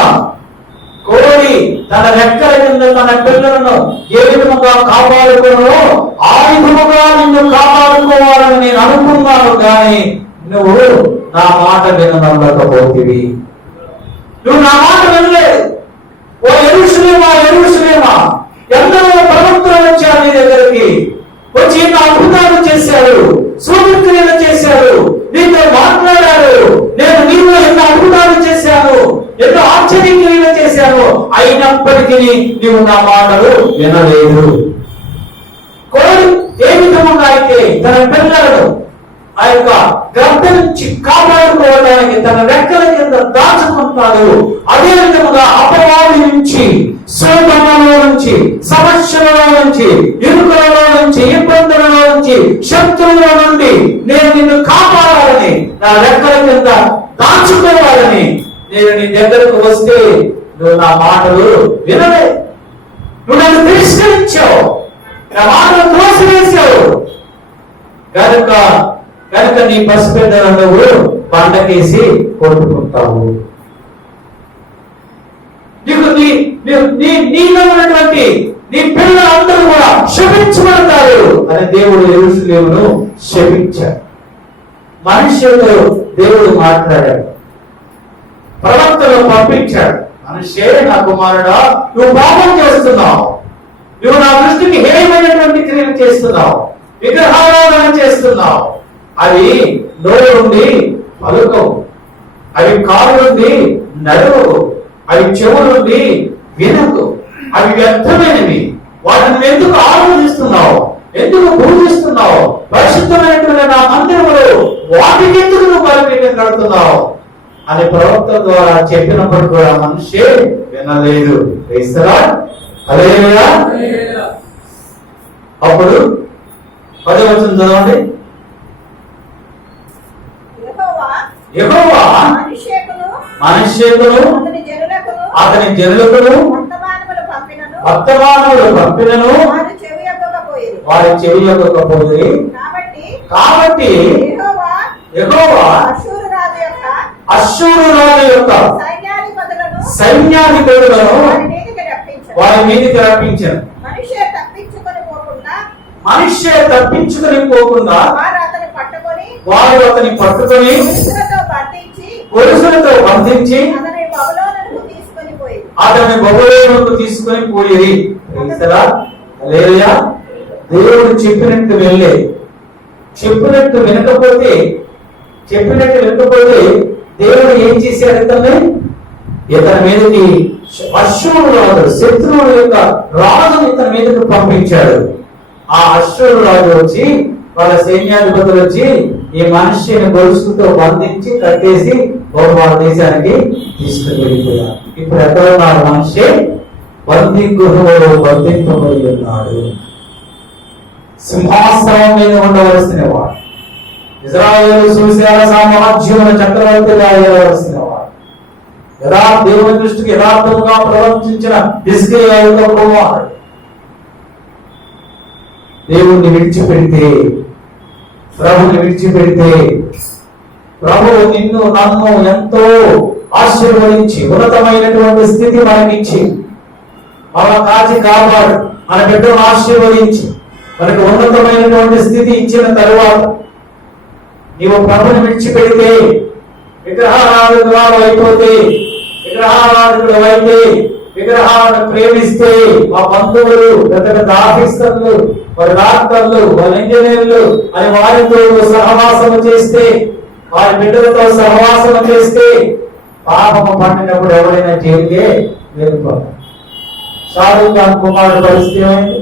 కోడి తన రెక్కల కింద తన పిల్లలను ఏ విధముగా కాపాడుకోనో ఆ విధముగా నిన్ను కాపాడుకోవాలని నేను అనుకున్నాను, కానీ నువ్వు నా మాట వినలేకపోతివి. నువ్వు నా మాట వినలేదు. ఓ యెరూషలేమా యెరూషలేమా, ఎందరో ప్రవక్తలు వచ్చారు నీ దగ్గరికి, వచ్చి ఎన్నో అద్భుతాలు చేశారు, సూచక్రియలు చేశారు, నీతో మాట్లాడారు. నేను నీలో ఎన్నో అద్భుతాలు చేశాను, ఎన్నో ఆశ్చర్యక్రియలు చేశాను, అయినప్పటికీ నీవు నా మాటలు వినలేదు. కోడి ఏ విధముగా అయితే తన పిల్లలను ఆ యొక్క గర్భ నుంచి కాపాడుకోవడానికి తన రెక్కల కింద దాచుకుంటాడు, అదే విధముగా అపవాది నుంచి, శోధనలో నుంచి, సమస్యలలో నుంచి, ఇరుకులలో నుంచి, ఇబ్బందులలో నుంచి, శత్రువుల నుండి నేను నిన్ను కాపాడాలని, నా రెక్కల కింద దాచుకోవాలని నేను నీ దగ్గరకు వస్తే నువ్వు నా మాటలు వినలే. నువ్వు నన్ను తిరస్కరించావు, నా మాటలు త్రోసివేశావు. కనుక నీ పసిబిడ్డలను నువ్వు పండకేసి కొట్టుకుంటావు. నీలో ఉన్నటువంటి నీ పిల్లలందరూ కూడా శపించబడతారు అని దేవుడు యెరూషలేమును శపించాడు. మనుష్యుడు దేవుడు మాట్లాడాడు, ప్రవక్తలు పంపించాడు. మనుష్యే నా కుమారుడా, నువ్వు పాపం చేస్తున్నావు, నువ్వు నా దృష్టికి హేయమైనటువంటి క్రియలు చేస్తున్నావు, విగ్రహారాధన చేస్తున్నావు. అవి నోరు నుండి పలుకవు, అవి కారు నుండి నడవవు, అవి చెవు నుండి వినకు, అవి వ్యర్థమైనవి. వాటిని ఎందుకు ఆరాధిస్తున్నావు, ఎందుకు పూజిస్తున్నావు? పరిశుద్ధమైనటువంటి నా మందిరములో వాటికి ఎందుకు నువ్వు బలిపీఠం కడుతున్నావు అని ప్రవక్త ద్వారా చెప్పినప్పుడు కూడా మనిషి వినలేదు. హల్లెలూయా. అప్పుడు 10వ వచనం చదవండి. యెహోవా మనుష్యులను అతని జనులకును వర్తమానములు పంపినను వారి చెవియకపోయి, కాబట్టి యెహోవా అష్షూరు రాజు యొక్క సైన్యాధిపతులను వారి మీదకి రప్పించాను. మనిషి తప్పించుకొని పోకుండా వారు అతని పట్టుకొని గొలుసులతో బంధించి అతని బబులోనుకు తీసుకొని పోయి. హల్లెలూయా. దేవుడు చెప్పినట్టు వెళ్ళే, చెప్పినట్టు వినకపోతే దేవుడు ఏం చేశాడు? ఇతని మీదకి అశ్షూరు రాజు, శత్రువుల యొక్క రాజుని ఇతని మీదకి పంపించాడు. ఆ అశ్షూరు రాజు వచ్చి, వాళ్ళ సైన్యాధిపతులు వచ్చి ఈ మనిషిని గొలుసులతో బంధించి కట్టేసి వాళ్ళ దేశానికి తీసుకుని వెళ్ళిపోయారు. ఇప్పుడు ఎక్కడ ఉన్నాడు మనిషి? బందీ గృహంలో బంధింపబడి ఉన్నాడు. సింహాసనం మీద ఉండవలసిన వాడు, ఇజ్రాయేలు సువిశాల సామ్రాజ్యముల చక్రవర్తిగా అయ్యవలసిన వాడు, దేవుని దృష్టికి యథార్థముగా ప్రవర్తించిన హిజ్కియా యొక్క కుమారుడు దేవుణ్ణి విడిచిపెడితే, ప్రభుని విడిచిపెడితే, ప్రభువు నిన్ను నన్ను ఎంతో ఆశీర్వదించి ఉన్నతమైనటువంటి స్థితి మనకిచ్చి, మన కాచి కాపాడు, మన బిడ్డను ఆశీర్వదించి మనకు ఉన్నతమైనటువంటి స్థితి ఇచ్చిన తరువాత నీవు ప్రభుని విడిచిపెడితే, విగ్రహారాధకుడు అయిపోతే, విగ్రహారాధకుడు అయితే, విగ్రహాలను ప్రేమిస్తే, మా బంధువులు, పెద్ద పెద్ద ఆఫీసర్లు, వారి డాక్టర్లు, వాళ్ళ ఇంజనీర్లు అని వారితో సహవాసము చేస్తే, వారి బిడ్డలతో సహవాసము చేస్తే, పాపము పండినప్పుడు ఎవరైనా జైలుకే వెళ్ళిపోతారు. షారూఖ్ ఖాన్ కుమారుడు పరిస్థితి ఏమైంది?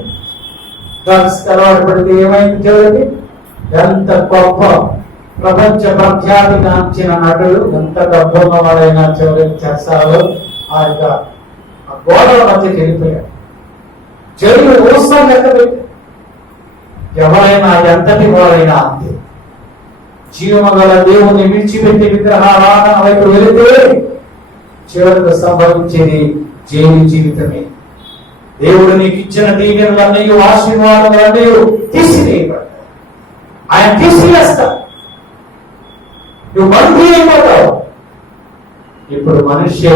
డ్రగ్స్ అలవాటు పడితే ఏమైంది? చూడండి, ఎంత గొప్ప ప్రపంచ ప్రఖ్యాతిగాంచిన నటుడు, ఎంత డబ్బున్న వాడైనా చివరికి చేస్తారో ఆ యొక్క గోడల మధ్యకి వెళ్ళిపోయాడు. జైలు ఊసం లెక్క పెట్టి ఎవరైనా ఎంతటి వారైనా అంతే. జీవమగల దేవుని విడిచిపెట్టి విగ్రహారాధన వైపు వెళితే చివరికి సంభవించేది జైలు జీవితమే. దేవుడు నీకు ఇచ్చిన దీవెనలన్నీ, ఆశీర్వాదాలన్నీ తీసివేయబడతాయి. ఆయన తీసివేస్తాడు, నువ్వు బందీ అయిపోతావు. ఇప్పుడు మనిషి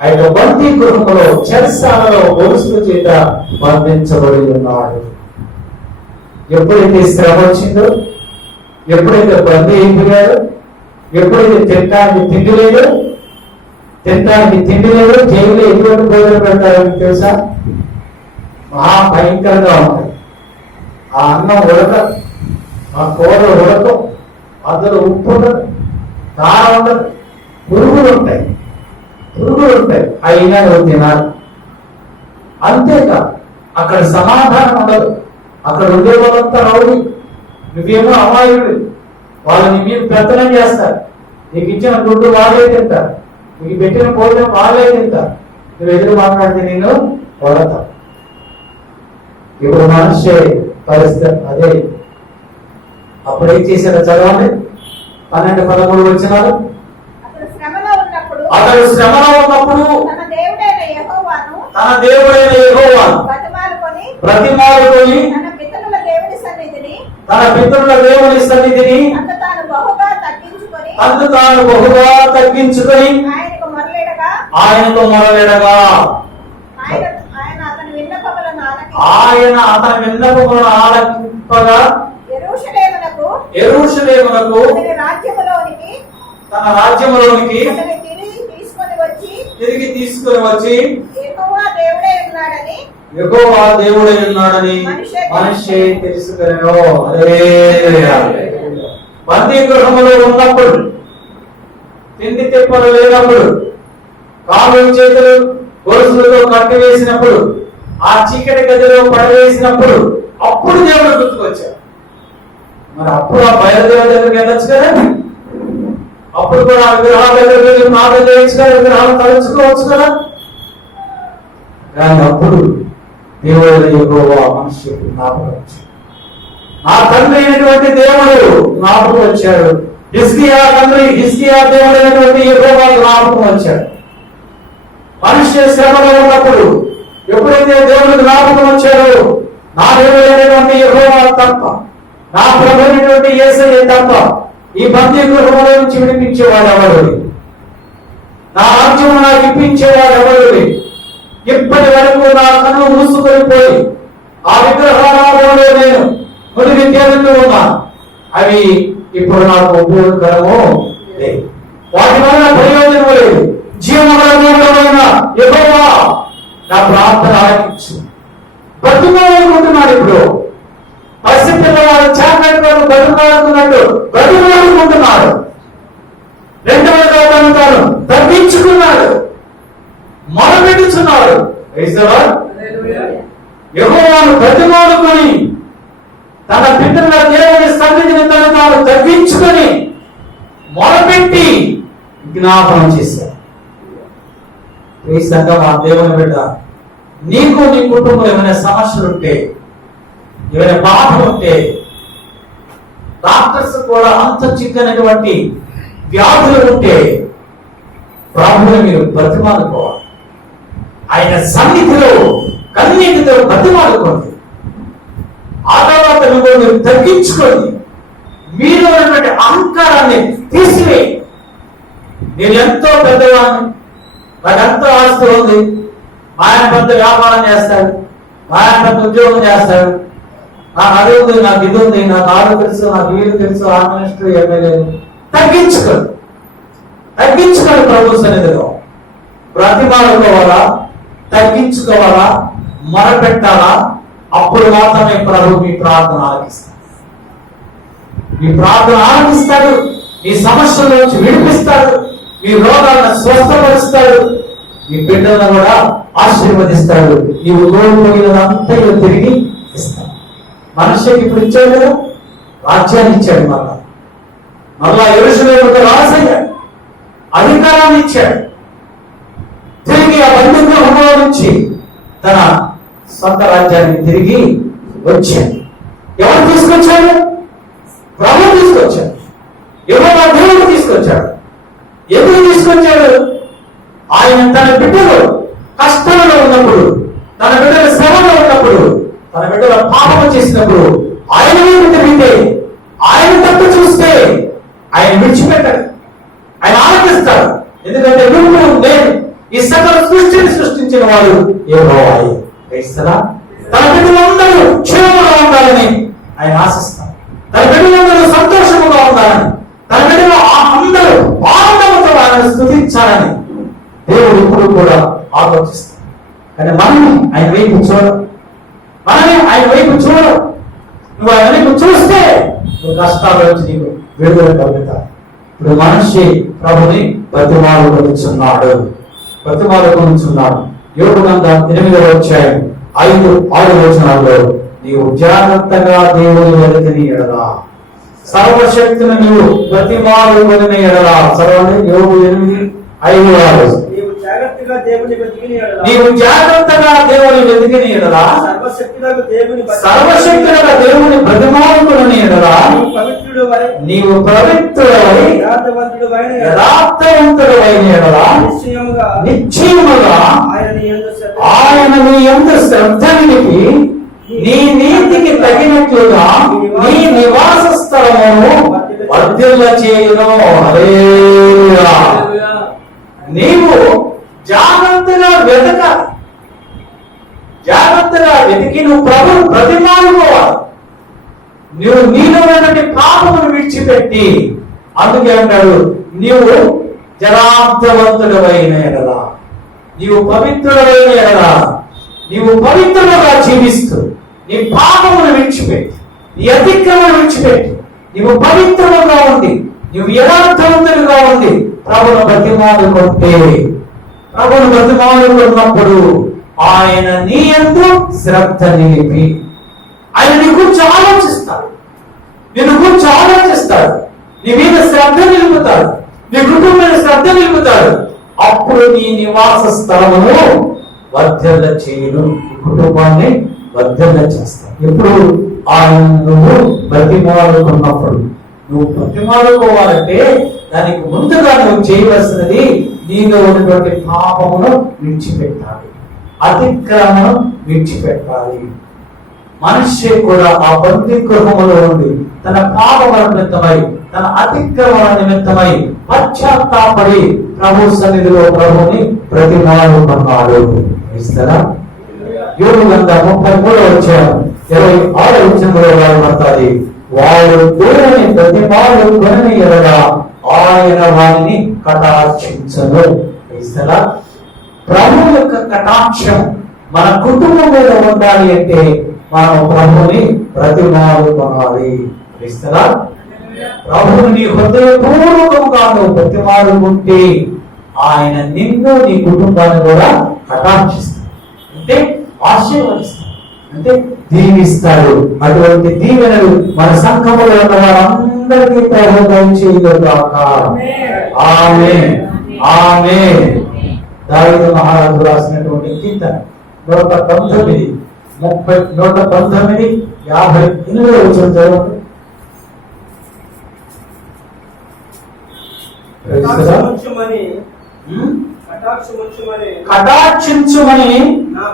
ఆ యొక్క బందీ గృహంలో, చెరసాలలో గొలుసుల చేత బంధించబడి ఉన్నాడు. ఎప్పుడైతే శ్రమ వచ్చిందో, ఎప్పుడైతే బందీ అయిపోయాడు, ఎప్పుడైతే తినడానికి తిండి లేదు, జైలులో ఎటువంటి భోజనం పెడతారని తెలుసా? భయంకరంగా ఉంటాయి. ఆ అన్నం ఉడకదు, ఆ కూరలు ఉడకవు, అందులో ఉప్పు ఉండదు, కారం ఉండదు, పురుగులు ఉంటాయి. అయినా నువ్వు తినాలి. అంతేకాదు అక్కడ సమాధానం ఉండదు. అక్కడ ఉండే వాళ్ళంతా రౌడీ, నువ్వేమో అమాయుడు. వాళ్ళని మీరు పెత్తనం చేస్తారు. నీకు ఇచ్చిన గుడ్డు వాళ్ళే తింటారు, నీకు పెట్టిన భోజనం వాళ్ళే తింటారు. నువ్వు ఎదురు మాట్లాడితే నేను కొడతా. ఇప్పుడు మనిషి పరిస్థితి అదే. అప్పుడేం చేశారో చదవండి. 12-13 వచ్చినారు. అతడు శ్రమలో ఉన్నప్పుడు తన దేవుడైన యెహోవాను బ్రతిమాలుకొని తన పితరుల దేవుని సన్నిధిని తనను తాను బహుగా తగ్గించుకొని ఆయనకు మొరలేడగా ఆయన అతని విన్నపములను ఆలకింపగా యెరూషలేమునకు తన రాజ్యములోనికి తిరిగి తీసుకొని వచ్చి యెహోవా దేవుడై ఉన్నాడని మనిషి తెలుసుకొనెను. బందీ గృహములో ఉన్నప్పుడు, తిండి తిప్పలు లేనప్పుడు, కాళ్ళు చేతులు గొలుసులతో కట్టివేసినప్పుడు, ఆ చీకటి గదిలో పడవేసినప్పుడు, అప్పుడు దేవుడు గుర్తుకొచ్చాడు. మరి అప్పుడు ఆ బయలుదేవ దగ్గరికి వెళ్ళొచ్చు కదా. అప్పుడు కూడా ఆ విగ్రహాల దగ్గరికి వెళ్ళి ప్రార్థన చేయొచ్చు కదా, విగ్రహాలు తలుచుకోవచ్చు కదా. కానీ అప్పుడు దేవుడు యెహోవా మనిషి జ్ఞాపకం వచ్చాడు. నా తండ్రి అయినటువంటి దేవుడు జ్ఞాపకం వచ్చాడు. హిజ్కియా దేవుడు అయినటువంటి యెహోవా జ్ఞాపకం వచ్చాడు. మనిషి శ్రమలో ఉన్నప్పుడు ఎప్పుడైతే దేవుడు జ్ఞాపకం వచ్చాడో, నా దేవుడు అయినటువంటి యెహోవా తప్ప, నా ప్రభు అయినటువంటి యేసయ్య తప్ప ఈ బందీ గృహంలో నుంచి విడిపించేవాడు ఎవరు? నా రాజ్యం నాకు ఇప్పించేవాడు ఎవరు? ఇప్పటి వరకు నా కన్ను మూసుకొని పోయి ఆ విగ్రహాలలో నేను మునిగి తేలుతూ ఉన్నాను. అవి ఇప్పుడు నాకు ఉపయోగకరము లేదు, వాటి వల్ల ప్రయోజనం లేదు. జీవనమైన యెహోవా నా ప్రార్థన ఆలకించు. బతుమాడుకుంటున్నాడు. ఇప్పుడు పసిపిల్లవాడు చాకట్టుకొని బతుమాడుకున్నట్టు బతుమాడుకుంటున్నాడు. రెండవగా తాను తగ్గించుకున్నాడు, మొరపెట్టుచున్నాడు. యెహోవాను బతిమాలుకొని తన పితరుల దేవుని సన్నిధిని తాను తగ్గించుకొని మొరపెట్టి జ్ఞాపనం చేశాడు. ఈ సంఘం ఆ దేవుని బిడ్డ, నీకు నీ కుటుంబంలో ఏమైనా సమస్యలు ఉంటే, ఏమైనా బాధలు ఉంటే, డాక్టర్స్ కూడా అంత చిక్కనటువంటి వ్యాధులు ఉంటే ప్రభువుని మీరు బతిమాలుకోవాలి. ఆయన సన్నిధిలో కన్నీటితో బతిమాలుకోండి. ఆ తర్వాత మీరు తగ్గించుకోండి. మీలో ఉన్నటువంటి అహంకారాన్ని తీసివేయి. నేను ఎంతో పెద్దవాడిని, నాకు ఎంతో ఆస్తి ఉంది, మా ఆయన పెద్ద వ్యాపారం చేస్తాడు, మా ఆయన పెద్ద ఉద్యోగం చేస్తాడు, నాకు అది ఉంది, నాకు ఇది ఉంది, నాకు ఆరు తెలుసు, నాకు వీలు తెలుసు, ఆ మినిస్టర్ ఎమ్మెల్యే. తగ్గించుకోండి ప్రభు సన్నిధిలో. బ్రతిమాలుకోవాలా, తగ్గించుకోవాలా, మొరపెట్టాలా. అప్పుడు మాత్రమే ప్రభు మీ ప్రార్థన ఆలకిస్తాడు. మీ ప్రార్థన ఆలకిస్తాడు, మీ సమస్యల నుంచి విడిపిస్తాడు, మీ రోగాలను స్వస్థపరుస్తాడు, మీ బిడ్డలను కూడా ఆశీర్వదిస్తాడు. నీవు కోల్పోయినంతా తిరిగి ఇస్తాడు. మనిషికి ఇప్పుడు ఇచ్చాడు కదా, రాజ్యాన్ని ఇచ్చాడు, మళ్ళా యెరూషలేముకు రాజయ్యాడు, అధికారాన్ని ఇచ్చాడు. తిరిగి ఆ బంధుత్వంలో నుంచి తన సొంత రాజ్యానికి తిరిగి వచ్చాడు. ఎవరు తీసుకొచ్చాడు? ప్రభు తీసుకొచ్చాడు. యెహోవా దేవుడు తీసుకొచ్చాడు. ఎందుకు తీసుకొచ్చాడు? ఆయన తన బిడ్డలు కష్టంలో ఉన్నప్పుడు, తన బిడ్డల శ్రమలో ఉన్నప్పుడు, తన బిడ్డల పాపం చేసినప్పుడు ఆయన వైపు తిరిగితే, ఆయన తప్పు చూస్తే ఆయన విడిచిపెట్టాడు, ఆయన ఆలకిస్తాడు. ఎందుకంటే నువ్వు నేను ఈ సకల సృష్టిని సృష్టించిన వాడు యెహోవాయే. తన బిడ్డలందరూ క్షేమంగా ఉండాలని ఆయన ఆశిస్తాడు. తన బిడ్డలందరూ సంతోషముగా ఉండాలని, తన బిడ్డలు అందరూ ఆనందంతో ఆయన స్తుతించాలని దేవుడు ఇప్పుడు కూడా ఆలోచిస్తాడు. కానీ మనం ఆయన వైపు చూడ, మనమే ఆయన వైపు చూడు. నువ్వు ఆయన వైపు చూస్తే నువ్వు కష్టాల నుంచి నీకు విడుదల కలుగుతాయి. ఇప్పుడు మనిషి ప్రభుని బతిమాలుకొనుచున్నాడు. యోబు గ్రంథం 8వ అధ్యాయం 5-6 వచనాల్లో నీవు జాగ్రత్తగా దేవుని వెతికిన ఎడల, సర్వశక్తిని నీవు బతిమాలుకొనిన ఎడల, చదవండి యోబు 8:5-6. నీవు జాగ్రత్తగా దేవుని వెతికిన ఎడల, నీవు జాగ్రత్తగా దేవుని వెతికిన ఎడల, సర్వశక్తులకు దేవుని బతిమాలుకొనిన ఎడల, నీవు పవిత్రుడవై యథార్థవంతుడవైన ఎడల నిశ్చయముగా ఆయన నీ యందు శ్రద్ధ నిలిపి నీ నీతికి తగినట్లుగా నీ నివాస స్థలమును వర్ధిల్ల చేయును. హల్లెలూయా. నీవు జాగ్రత్తగా వెతికి నువ్వు ప్రభువు ప్రతిమాలుకోవాలి. నువ్వు నీలో ఉన్నటువంటి పాపమును విడిచిపెట్టి, అందుకే అంటాడు నీవు జరార్థవంతుడవైన ఎడల, నీవు పవిత్రుడవైన ఎడల, నీవు పవిత్రులుగా జీవిస్తూ నీ పాపమును విడిచిపెట్టి, నీ అతిక్రమను విడిచిపెట్టి, నీవు పవిత్రులుగా ఉండి, నీవు యథార్థవంతులుగా ఉండి ప్రభువును బతిమాలుకున్నప్పుడు ఆయన నీ యందు శ్రద్ధ నిలిపి, ఆయన నీ గురించి ఆలోచిస్తాడు, నిన్ను గురించి ఆలోచిస్తాడు, నీ మీద శ్రద్ధ నిలుపుతాడు, నీ కుటుంబం మీద శ్రద్ధ నిలుపుతాడు. అప్పుడు నీ నివాస స్థలమును వర్ధిల్ల చేయును, నీ కుటుంబాన్ని వర్ధిల్ల చేస్తాడు. ఎప్పుడు ఆయన నువ్వు బతిమాలుకున్నప్పుడు. నువ్వు బతిమాలుకోవాలంటే దానికి ముందుగా నువ్వు చేయవలసినది నీలో ఉన్నటువంటి పాపమును విడిచిపెట్టాలి, అతిక్రమను విడిచిపెట్టాలి. మనిషి కూడా ఆ బందీ గృహములో ఉండి తన పాపముల నిమిత్తమై, తన అతిక్రమణ నిమిత్తమై పశ్చాత్తాపడి ప్రభు సన్నిధిలో ప్రభుని ప్రతిమాలుకున్నాడు. ఇస్తారా? యోబు గ్రంథం 33వ అధ్యాయం 26వ వచనంలో రాయబడుతుంది, వారు దేవుని ప్రతిమాలుకొనిన ఎడల ఆయన వారిని కటాక్షించును. ఇస్తారా? ప్రభు యొక్క కటాక్షం మన కుటుంబం మీద ఉండాలి అంటే మనం ప్రభుని ప్రతిమాలుకొనాలి. ఇస్తారా? ప్రభుని నీ హృదయపూర్వకంగా నువ్వు ప్రతిమాలుకుంటే ఆయన నిన్ను నీ కుటుంబాన్ని కూడా కటాక్షిస్తాడు, అంటే ఆశీర్వదిస్తాడు, అంటే దీవిస్తాడు. అటువంటి దీవెనలు మన సంఘములో ఉన్న వారందరికీ ప్రభు దయచేయుగాక. ఆమేన్, ఆమేన్. దావీదు మహారాజు రాసినటువంటి కీర్తన 119, 119:58 చదవండి. కటాక్షించుమని నా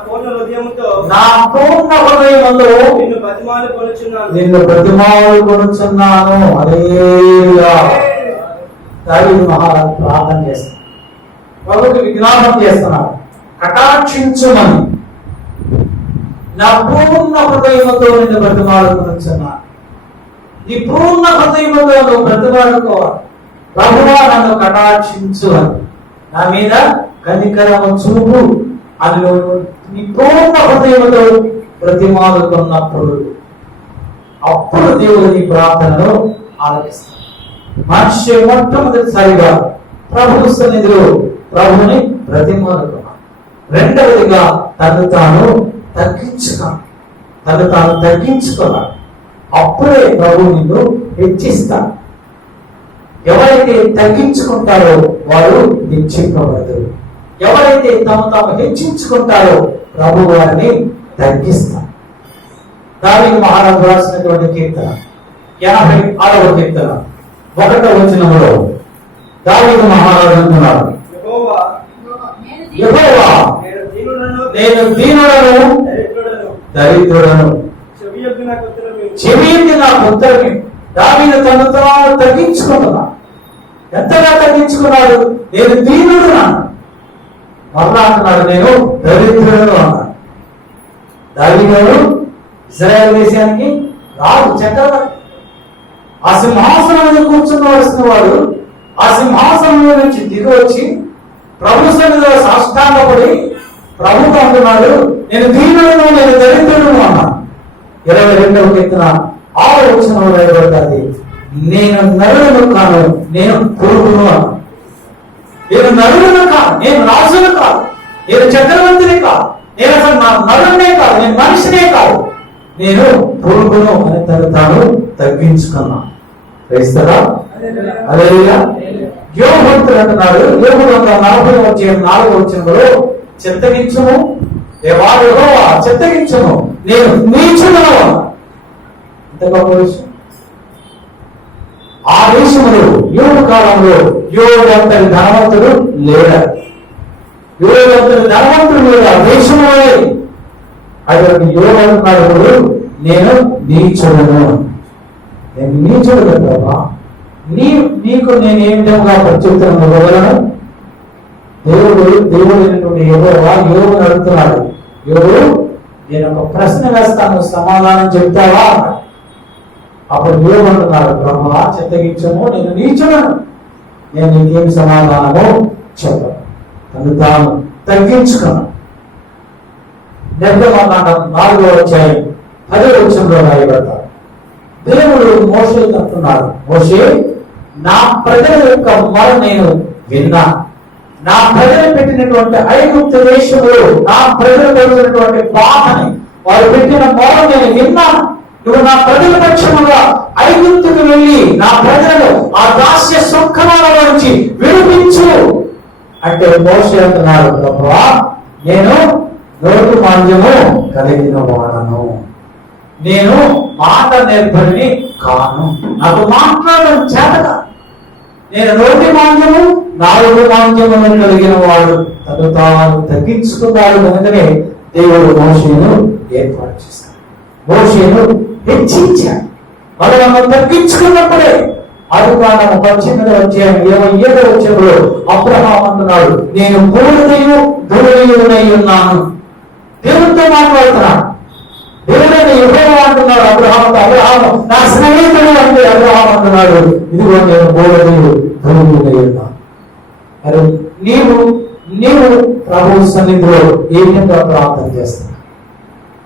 పూర్ణ హృదయముతో నిన్ను బ్రతిమాలుకొనుచున్నాను. హల్లెలూయా. దావీదు మహారాజు ప్రార్థన చేస్తాడు, ప్రభువుకి విజ్ఞాపన చేస్తున్నాడు, కటాక్షించుమని నా పూర్ణ హృదయముతో నిన్ను బ్రతిమాలుకొనుచున్నాను. నీ పూర్ణ హృదయముతో నువ్వు బ్రతిమాలుకోవాలి. ప్రభువా నన్ను కటాక్షించు అని, నా మీద కనికరము చూపు అని నీ పూర్ణ హృదయముతో బ్రతిమాలుకున్నప్పుడు అప్పుడు దేవుడు నీ ప్రార్థనను ఆలకిస్తాడు. మనిషి మొట్టమొదటిసారిగా ప్రభు సన్నిధిలో ప్రభుని బ్రతిమాలుకున్నాడు. రెండవదిగా తను తాను తగ్గించుకున్నాడు. అప్పుడే ప్రభు నిన్ను హెచ్చిస్తాడు. ఎవరైతే తగ్గించుకుంటారో వారు హెచ్చింపబడతారు. ఎవరైతే తాము హెచ్చించుకుంటారో ప్రభు వారిని తగ్గిస్తారు. దావీదు మహారాజు రాసినటువంటి కీర్తన 86వ కీర్తన 1వ వచనములో దావీదు మహారాజు అంటున్నాడు, యెహోవా నేను దీనుడను దరిద్రుడను, చెవియొగ్గి నా ఉత్తరమే. దావీదు తను తాను తగ్గించుకున్నాడు. ఎంతగా తగ్గించుకున్నాడు? నేను దీనుడు అన్నాడు. మరలా అంటున్నాడు నేను దరిద్రుడను అన్నాడు. దావీదు ఇశ్రాయేలు దేశానికి రాజు, చక్రవర్తి. ఆ సింహాసనం మీద కూర్చున్నవలసిన వాడు ఆ సింహాసనం నుంచి దిగి వచ్చి ప్రభు సన్నిధిలో సాష్టాంగపడి ప్రభువు అంటున్నాడు నేను దీనులను, నేను దరిద్రులను అన్నాను. 22వ కీర్తన 6వ వచనంలో రాయబడుతుంది, నేను నరులను కాను, నేను పురుగును అన్నాను. నేను నరులను కాదు, నేను రాజును కాదు, నేను చక్రవర్తిని కాదు, నేను అసలు నా నరునే కాదు, నేను మనిషినే కాదు, నేను పురుగును అని తను తాను తగ్గించుకున్నా. క్రైస్తరా అదే యోగవంతుడు అంటున్నాడు. యోగుడు 40వ వచనంలో చిత్తగించుము దేవాడు చిత్తగించుము, నేను నీచును. ఇంత గొప్ప విషయం. ఆ దేశంలో యోగు కాలంలో యోగంతటి ధనవంతుడు లేడా? యోగంతటి ధనవంతుడు లేదా దేశంలో? అటువంటి యోగ అంటున్నాడు, నేను నీచుడను. నేను నీచుడు కదా, నీకు నేను ఏ విధంగా ప్రత్యుత్తరం ఇవ్వగలను? దేవుడైనటువంటి యోగుని అడుగుతున్నాడు, యోగు నేను ఒక ప్రశ్న వేస్తాను, సమాధానం చెప్తావా? అప్పుడు యోగు అంటున్నాడు, బ్రహ్మ చిత్తగించము, నేను నీచుడను, నేను నీకేం సమాధానము చెప్పను. తను తాను తగ్గించుకున్నాను. నిర్గమకాండం 4వ అధ్యాయం 10వ వచనంలో రాయబడతాడు, దేవుడు మోషేతో అంటున్నాడు, మోషే నా ప్రజల యొక్క మొర నేను విన్నా, నా ప్రజలు పెట్టినటువంటి ఐగుప్తు దేశంలో నా ప్రజలు పడుతున్నటువంటి బాధని, వారు పెట్టిన మొర నేను విన్నాను. నువ్వు నా ప్రజల పక్షముగా ఐగుప్తుకు వెళ్ళి నా ప్రజలను ఆ దాస్య సుఖమాల నుంచి విడిపించు అంటే మోషే అంటున్నాడు, ప్రభువా నేను నోటి మాంద్యము కలిగిన వాడను, నేను మాట నిర్భరిని కాను, నాకు మాట్లాడడం చేతగా, నేను నోటి మాంద్యము నాలుగు మాంద్యములను కలిగిన వాడు. తను తాను తగ్గించుకున్నాడు కనుకనే దేవుడు మోషేను ఏర్పాటు చేశాడు, మోషేను హెచ్చించాడు. మనం తగ్గించుకున్నప్పుడే ఆదికాండము 18వ అధ్యాయం 27వ వచనంలో అబ్రహాము అంటున్నాడు, నేను బూడిదయు ధూళియునై ఉన్నాను. దేవుడితో మాట్లాడుతున్నాడు. దేవుడైన యెహోవా అంటున్నాడు అబ్రహాముతో, అబ్రహాము నా స్నేహితుడు అంటే అబ్రహాము అంటున్నాడు, ఇదిగో నేను బూడిదయు ధూళియునై ఉన్నాను. మరి నీవు ప్రభు సన్నిధిలో ఏ విధంగా ప్రార్థన చేస్తున్నావు?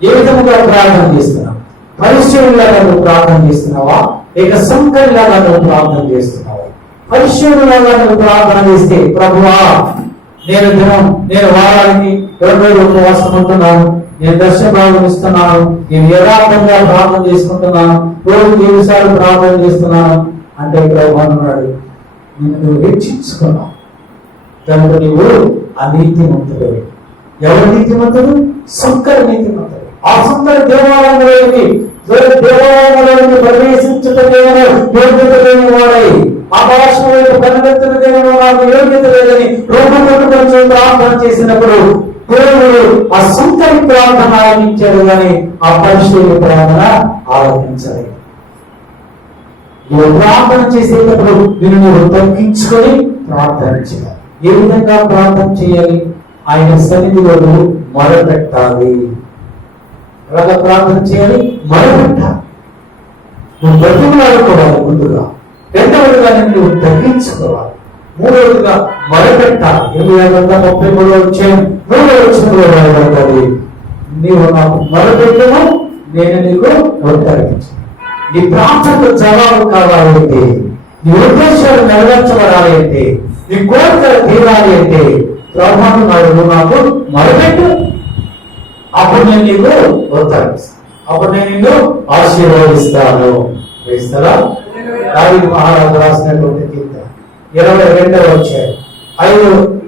ఏ విధంగా ప్రార్థన చేస్తున్నావు? పరిశుద్ధులాగా నువ్వు ప్రార్థన చేస్తున్నావా? లేక సంకల్లాగా నువ్వు ప్రార్థన చేస్తున్నావా? పరిశుద్ధులాగా నువ్వు ప్రార్థన చేస్తే, ప్రభువా నేను వారానికి 2 రోజులు ఉపవాసం ఉంటున్నాను, నేను దర్శన భాగం ఇస్తున్నాను, నేను యథార్థంగా ప్రార్థన చేసుకుంటున్నాను, రోజు 7 సార్లు ప్రార్థన చేస్తున్నాను అంటే ప్రభు అన్నాడు, నువ్వు హెచ్చించుకున్నావు కనుక నీవు అనీతిమంతుడు. ఎవరు నీతిమంతుడు? సంకర నీతిమంతుడు. ఆ సంకర దేవాలయంలోకి ప్రవేశించటమేమో యోగ్యత లేని వాడై, ఆకాశం వైపు కనుగెత్తడమేమో నాకు యోగ్యత లేదని రూపొందుకొని ప్రార్థన చేసినప్పుడు దేవుడు ఆ సంకరి ప్రార్థన ఆలకించాడు కానీ ఆ పరిశుద్ధ ప్రార్థన ఆలకించలేదు. నువ్వు ప్రార్థన చేసేటప్పుడు నువ్వు తగ్గించుకొని ప్రార్థన చేయాలి. ఏ విధంగా ప్రార్థన చేయాలి? ఆయన సన్నిధిలో మొరపెట్టాలి. అలాగా ప్రార్థన చేయాలి, మొరపెట్టాలి. నువ్వు బ్రతిమలాడుకోవాలి ముందుగా, రెండవదిగా నువ్వు తగ్గించుకోవాలి, మూడవదిగా మొరపెట్టాలి. 833వ అధ్యాయం 3వ వచనంలో రాయబడ్డది, నీవు నాకు మొరపెట్టము, నేను నీకు ఉత్తరించు. నీ ప్రార్థనకు జవాబు కావాలి అంటే, నీ ఉద్దేశాలు నెరవేర్చబడాలి అంటే, నీ కోరికలు తీరాలి అంటే ప్రభువు నువ్వు నాకు మొరపెట్టు, అప్పుడు నేను నీకు ఉత్తరిస్తాను, అప్పుడు నేను నిన్ను ఆశీర్వదిస్తాను. వేస్తారా? దావీదు మహారాజు రాసినటువంటి కీర్తన 22వ అధ్యాయం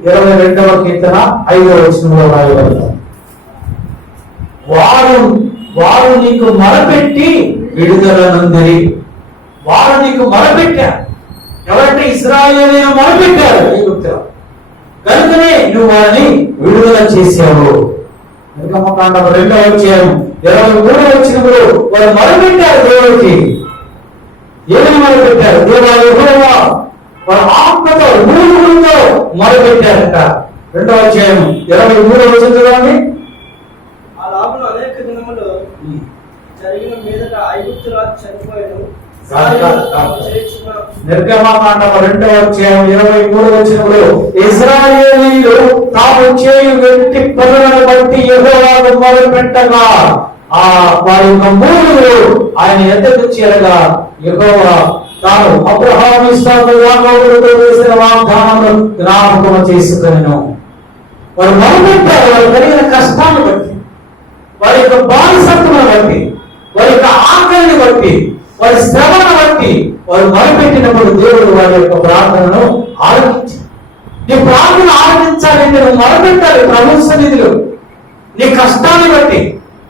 22వ కీర్తన 5వ వచనంలో రాయబడతారు, వారు నీకు మొరపెట్టి విడుదల నందరి. వారు నీకు మొరపెట్టారు. ఎవరంటే ఇశ్రాయేలీయులు మొరపెట్టారు కనుకనే నువ్వు వారిని విడుదల చేశావు. నిర్గమకాండం 2వ అధ్యాయం 23వ వచనంలో వారు మొరపెట్టారు దేవుడికి. ఏమని మొరపెట్టారు? దేవా యెహోవా, వారు ఆత్మతో మూలుగులతో మొరపెట్టారట. 2వ అధ్యాయం 23వ వచనం చూడండి. ఆ లాభం అనేక దినములు జరిగిన మీదట ఐగుప్తు రాజు చనిపోయాను. నిర్గమకాండం 2వ అధ్యాయం 23వ వచనంలో ఇశ్రాయేలీయులు తాము చేయు వ్యక్తి పనులను బట్టి యెహోవాకు మొరపెట్టగా వారి యొక్క మూలుగులు ఆయన ఎద్దకు చేరగా యెహోవా తాను అబ్రహాము ఇస్సాకు యాకోబులతో చేసిన వాగ్దానమును జ్ఞాపకం చేసుకొనెను. వారు మొరపెట్టారు, వారు కలిగిన కష్టాన్ని బట్టి, వారి యొక్క బానిసత్వం బట్టి, వారి యొక్క ఆకలిని బట్టి, వారి శ్రమను బట్టి వారు మొరపెట్టినప్పుడు దేవుడు వారి యొక్క ప్రార్థనను ఆలకించారు. నీ ప్రార్థన ఆలకించాలంటే నువ్వు మొరపెట్టాలి ప్రభు సన్నిధిలో. నీ కష్టాన్ని బట్టి,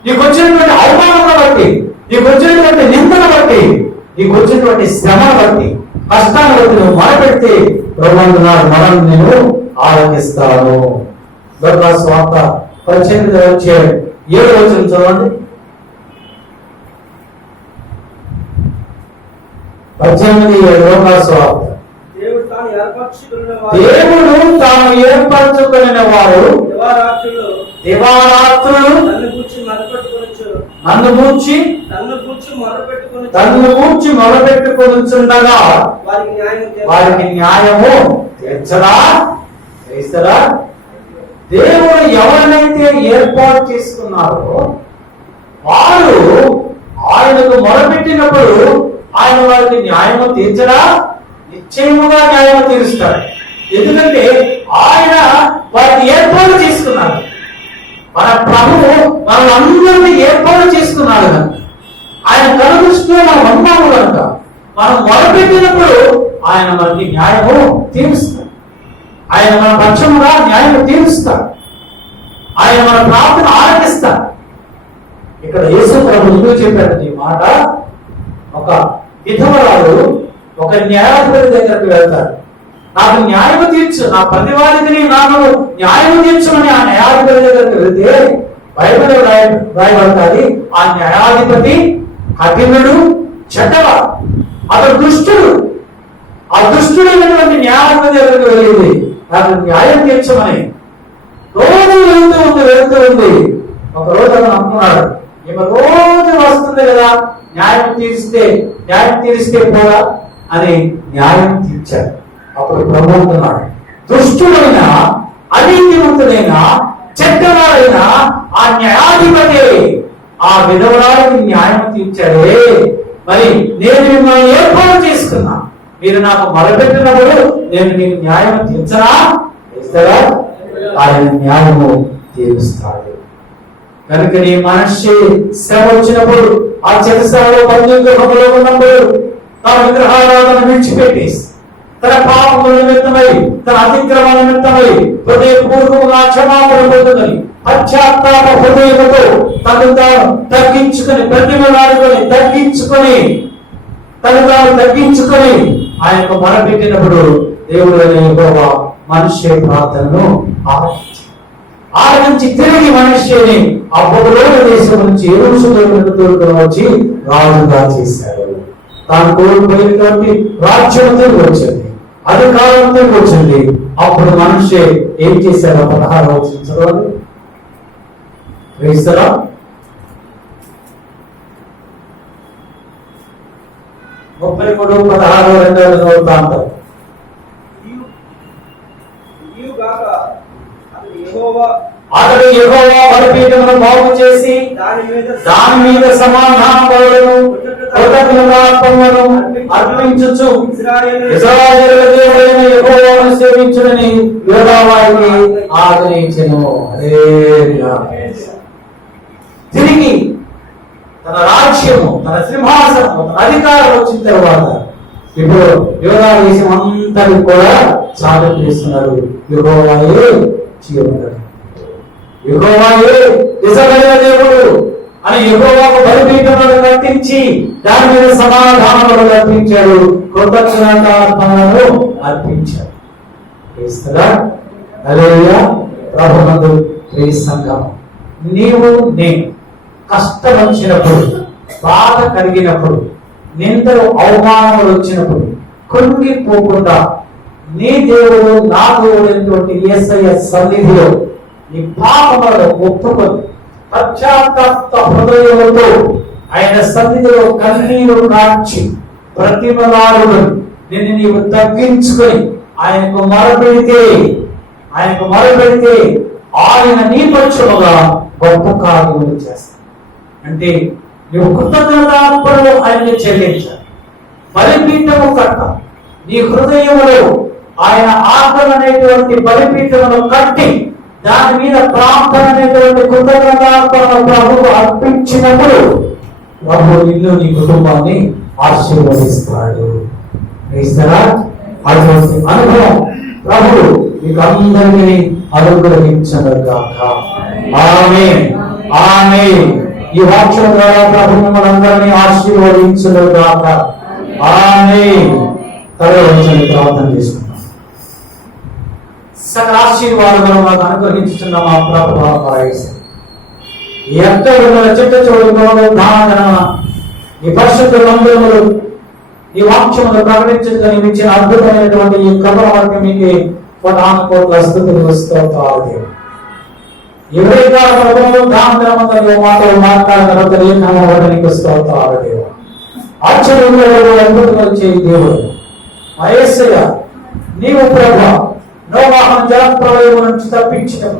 నీకు వచ్చినటువంటి అవమానాలను బట్టి, నీకు వచ్చినటువంటి నిందను బట్టి, నీకు వచ్చినటువంటి శ్రమను బట్టి, కష్టాన్ని బట్టి నువ్వు మొరపెడితే ప్రభు మనం నేను ఆలకిస్తాను. లూకాసు వార్త 18వ అధ్యాయం 7వ వచనం చదవండి. 18:7 లూకాసు వార్త. దేవుడు తాను ఏర్పరచుకున్న వారు దివారాత్రులు నన్ను గూర్చి మొరపెట్టుకొనుచుండగా వారికి న్యాయము తీర్చరా. దేవుడు ఎవరినైతే ఏర్పాటు చేసుకున్నారో వారు ఆయనకు మొరపెట్టినప్పుడు ఆయన వారికి న్యాయము తీర్చరా, నిశ్చయముగా న్యాయము తీరుస్తాడు. ఎందుకంటే ఆయన వారిని ఏర్పాటు చేసుకున్నాడు. మన ప్రభువు మనం అందరినీ ఏర్పాటు చేసుకున్నాడు కనుక, ఆయన కనుదృష్టిలో మనం ఉన్నాము కనుక మనం మొరపెట్టినప్పుడు ఆయన మనకి న్యాయము తీరుస్తాడు. ఆయన మన పక్షముగా న్యాయము తీరుస్తాడు. ఆయన మన ప్రార్థన ఆలకిస్తాడు. ఇక్కడ యేసు ప్రభు ఎందుకు చెప్పాడు ఈ మాట? ఒక విధవరాలు ఒక న్యాయాధిపతి దగ్గరకు వెళ్తాడు. నాకు న్యాయము తీర్చు, నా ప్రతివాదిని నాకు న్యాయము తీర్చమని ఆ న్యాయాధిపతి దగ్గరకు వెళ్తే బైబిల్ రాయబడతాది, ఆ న్యాయాధిపతి కఠినుడు, చెడ్డవాడు, అతడు దుష్టుడు. ఆ దుష్టుడైనటువంటి న్యాయాధిపతి దగ్గరకు వెళ్ళింది నాకు న్యాయం తీర్చమని. రోజు వెళ్తూ ఉంది. ఒక రోజు అతను అనుకున్నాడు, ఈమె రోజు వస్తుంది కదా, న్యాయం తీరిస్తే పోరా అని న్యాయం తీర్చాడు. అప్పుడు ప్రభు అంటున్నాడు, దుష్టుడైన అనీతివంతుడైన చెడ్డవాడైన ఆ న్యాయాధిపతి ఆ విధవరానికి న్యాయం తీర్చాడే, మరి నేను మిమ్మల్ని ఏర్పాటు చేసుకున్నా, మీరు నాకు మొరపెట్టినప్పుడు నేను నీకు న్యాయం తీర్చనా? తీస్తారా? ఆయన న్యాయము తీరుస్తాడు. కనుక నీ మనిషి శ్రమ వచ్చినప్పుడు, ఆ చెరసాలలో బంధుగృహంలో ఉన్నప్పుడు తన విగ్రహారాధన విడిచిపెట్టేసి తన పాపముల నిమిత్తమై, తన అతిక్రమణ నిమిత్తమై హృదయపూర్వకంగా క్షమాపణ పొందుకొని పశ్చాత్తాప హృదయముతో తను తాను తగ్గించుకొని, ప్రతిమలాడుకొని తను తాను తగ్గించుకొని ఆయనకు మొరపెట్టినప్పుడు దేవుడు యెహోవా మనిషి ప్రార్థనను ఆలకించి తిరిగి మనిషిని ఆ బబులోను దేశం నుంచి యెరూషలేముకు తోడుకొని వచ్చి రాజుగా చేశాడు. తాను కోల్పోయినటువంటి రాజ్యం తిరిగి వచ్చింది, అధికారం తిరిగి వచ్చింది. అప్పుడు మనిషి ఏం చేశాడో 16వ వచనం చదవండి. 33:16 చదువుతాంటారు. అతడు యెహోవా బలిపీఠమును బాగు చేసి దాని మీద సమాధాన బలులను కృతజ్ఞతార్పణలను అర్పించుచు ఇశ్రాయేలు దేవుడైన యెహోవాను సేవించుడని యోధావారికి ఆజ్ఞయించెను. హల్లెలూయా. తిరిగి తన రాజ్యము, తన సింహాసనము, తన అధికారం వచ్చిన తర్వాత ఇప్పుడు యోధా దేశం అంతటి కూడా సాధన చేస్తున్నారు. యెహోవాయే జీవనుడు, యెహోవాయే నిజమైన దేవుడు అని యెహోవాకు బలిపీఠములను కట్టించి దాని మీద సమాధానములు అర్పించాడు, కృతజ్ఞతార్పణలను అర్పించాడు. హల్లెలూయా. ప్రభునందు ప్రియ సంఘం, నీవు నేను కష్టం వచ్చినప్పుడు, బాధ కలిగినప్పుడు, నిందలు అవమానములు వచ్చినప్పుడు కృంగిపోకుండా నీ దేవుడు నా దేవుడైనటువంటి యేసయ్య సన్నిధిలో నీ పాపములను ఒప్పుకొని పశ్చాత్తాప హృదయముతో ఆయన సన్నిధిలో కన్నీరు కార్చి ప్రతిమలాడును నిన్ను నీవు తగ్గించుకొని ఆయనకు మొరపెడితే ఆయన నీ పక్షముగా గొప్ప కార్యములు చేస్తాడు. అంటే నువ్వు కృతజ్ఞతార్పణలు ఆయనకు చెల్లించాలి. బలిపీఠము కట్ట నీ హృదయములో ఆయన ఆజ్ఞలు అనేటువంటి బలిపీఠమును కట్టి దాని మీద ప్రార్థన అనేటువంటి కృతజ్ఞతార్పణ ప్రభువు అర్పించినప్పుడు ప్రభు నిన్ను నీ కుటుంబాన్ని ఆశీర్వదిస్తాడు. అటువంటి అనుభవం ప్రభువు మీకు అందరినీ అనుగ్రహించనుగాక. ఆమేన్. ఆమేన్. ఈ వాక్యం ద్వారా ప్రభు మనందరినీ ఆశీర్వదించునుగాక. ఆమేన్. తరలించని ప్రార్థన చేసుకుంటాం. సకల ఆశీర్వాదములు మాకు అనుగ్రహించుతున్న మా ప్రభువా ఎక్కడ చిట్ట చూడకుండా దాన ఈ పరిశుద్ధ మందిరములు ఈ వాక్యములు ప్రకటించడానికి ఇచ్చిన అద్భుతమైనటువంటి ఈ కృపను మీకు కోట్ల స్తుతులు స్తోత్రాలు. ఎవరైనా ప్రభువు దానంలో మాటలు మాట్లాడడానికి స్తోత్రాలు దేవ. ఆశ్చర్యంగా అద్భుతాలు చేయి దేవుడు. యేసయ్య నీవు ప్రభు నోవాహును జలప్రళయం నుంచి తప్పించడం,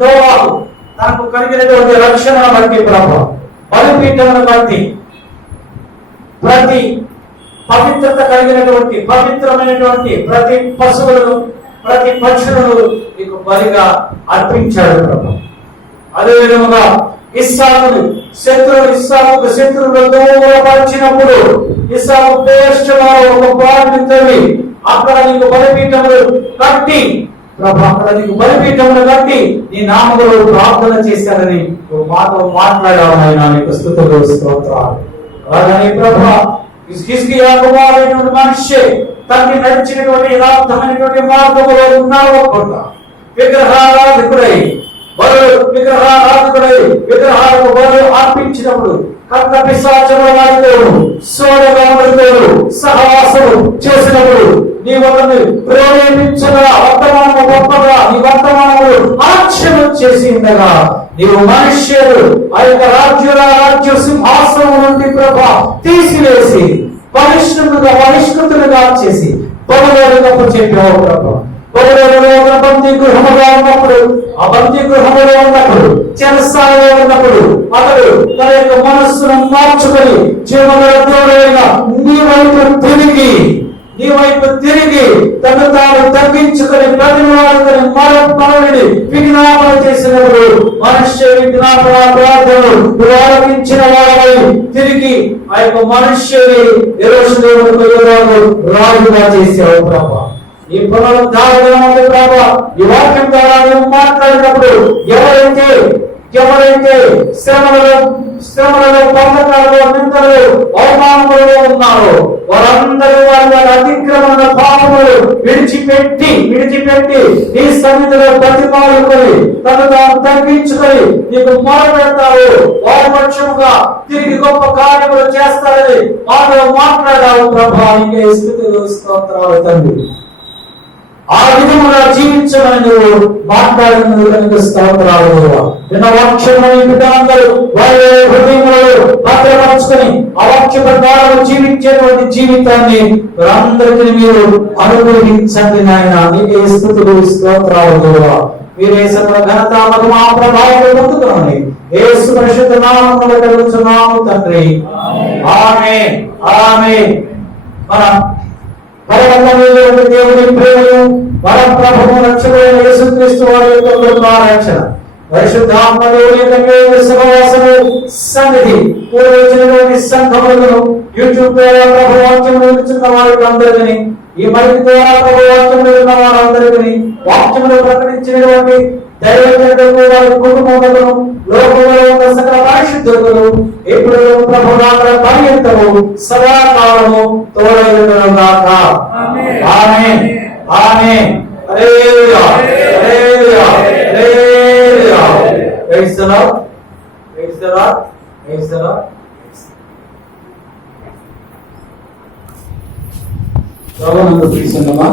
నోవాహు తనకు కలిగినటువంటి రక్షణ బట్టి ప్రభు బలిపీఠమును బట్టి ప్రతి పవిత్రత కలిగినటువంటి పవిత్రమైనటువంటి ప్రతి పశువులను ప్రతి పక్షులను నీకు బలిగా అర్పించాడు ప్రభు. అదే విధముగా ఇస్సాకుకు శత్రువులు దూరపరిచినప్పుడు ఇస్సాకు శ్రేష్ఠగా ఒక బాలుని తల్లి అక్కడ నీకు బలిపీఠములు కట్టి ప్రభు నీ నామములో ప్రార్థన చేశారని మాతో మాట్లాడావు ఆయన. నీకు స్తుతులు స్తోత్రాలు. అలాగని ప్రభు హిజ్కియా కుమారుడైనటువంటి మనిషి తండ్రి నడిచినటువంటి యథార్థమైనటువంటి మార్గములో ఉన్నావు అనుకుంటా. విగ్రహారాధకుడై విగ్రహాలకు బలు అర్పించినప్పుడు కర్త పిశాచముల వారితోను సోదరులతోను సహవాసము చేసినప్పుడు నీ ఒకరిని ప్రేరేపించగా వర్తమానము గొప్పగా నీ వర్తమానములు ఆశ్చర్యం చేసి ఉండగా నీవు మనుష్యులు ఆ యొక్క రాజ్య సింహాసనం నుండి ప్రభా తీసివేసి బహిష్కృతులుగా చేసి పొగలేదప్పుడు చెప్పావు ప్రభా. బందీ గృహముగా ఉన్నప్పుడు ఆ బందీ గృహములో ఉన్నప్పుడు చెరసాలలో ఉన్నప్పుడు అతడు తన యొక్క మనస్సును మార్చుకొని జీవనైన నీ వైపు తిరిగి తను తాను తగ్గించుకొని ప్రతిమాడుకొని మనవిని విజ్ఞాపన చేసినప్పుడు మనుష్య విజ్ఞాపన ప్రార్థనలు ఆలకించిన వారై తిరిగి ఆ యొక్క మనుష్యుని రాజుగా చేసావు ప్రభా. ఈ పునరుద్ధారణ ప్రభా ఈ వాక్యం ద్వారా నువ్వు మాట్లాడినప్పుడు ఎవరైతే శ్రమలలో బంధకాలలో నిందలు అవమానములలో ఉన్నారో వారందరూ వారి అతిక్రమణ పాపములు విడిచిపెట్టి నీ సన్నిధిలో ప్రతిపాదుకొని తను తాను తగ్గించుకొని నీకు మొరపెడతావు. వారి పక్షముగా తిరిగి గొప్ప కార్యములు చేస్తారని మాతో మాట్లాడావు ప్రభా. నీకే స్తుతులు స్తోత్రాలు తండ్రి. ఆ విధముగా జీవించమని నువ్వు మాట్లాడినందుకు స్తోత్రాలు. నిన్న వాక్యమని బిడ్డలందరూ వారి హృదయములలో భద్రపరుచుకొని ఆ వాక్య ప్రకారం జీవించేటువంటి జీవితాన్ని అందరికీ మీరు అనుగ్రహించండి నాయన. నీకే స్తుతులు స్తోత్రాలు. మీరే సకల ఘనత మహిమ ప్రభావం పొందుకోండి. యేసు పరిశుద్ధ నామములో అడుగుచున్నాము తండ్రి. ఆమేన్. ఆమేన్. పరలోకమందు దేవుని ప్రేమయు పరప్రభువు రక్షకుడైన యేసుక్రీస్తు వారి యొక్క కృపారక్షణ పరిశుద్ధాత్మ దేవుని యొక్క సహవాసము సన్నిధి పూర్వజనులైన సంఘములను యూట్యూబ్ ద్వారా ప్రభు వాక్యం వినుచున్న వారికి అందరికీ ఈ మైక్ ద్వారా ప్రభు వాక్యం విన్న వారందరికీ వాక్యమును ప్రకటించినటువంటి దైవజనులకు వారి కుటుంబములను లోకములో ఉన్న సకల పరిశుద్ధులను ఇప్పుడు ప్రభు నామమున పర్యంతము సదాకాలము తోడైయుండుగాక. Amen. Amen. Hallelujah. Hallelujah. Hallelujah. Praise the lord. Praise the lord. Praise the lord. ప్రభువునందు ప్రియసంగమా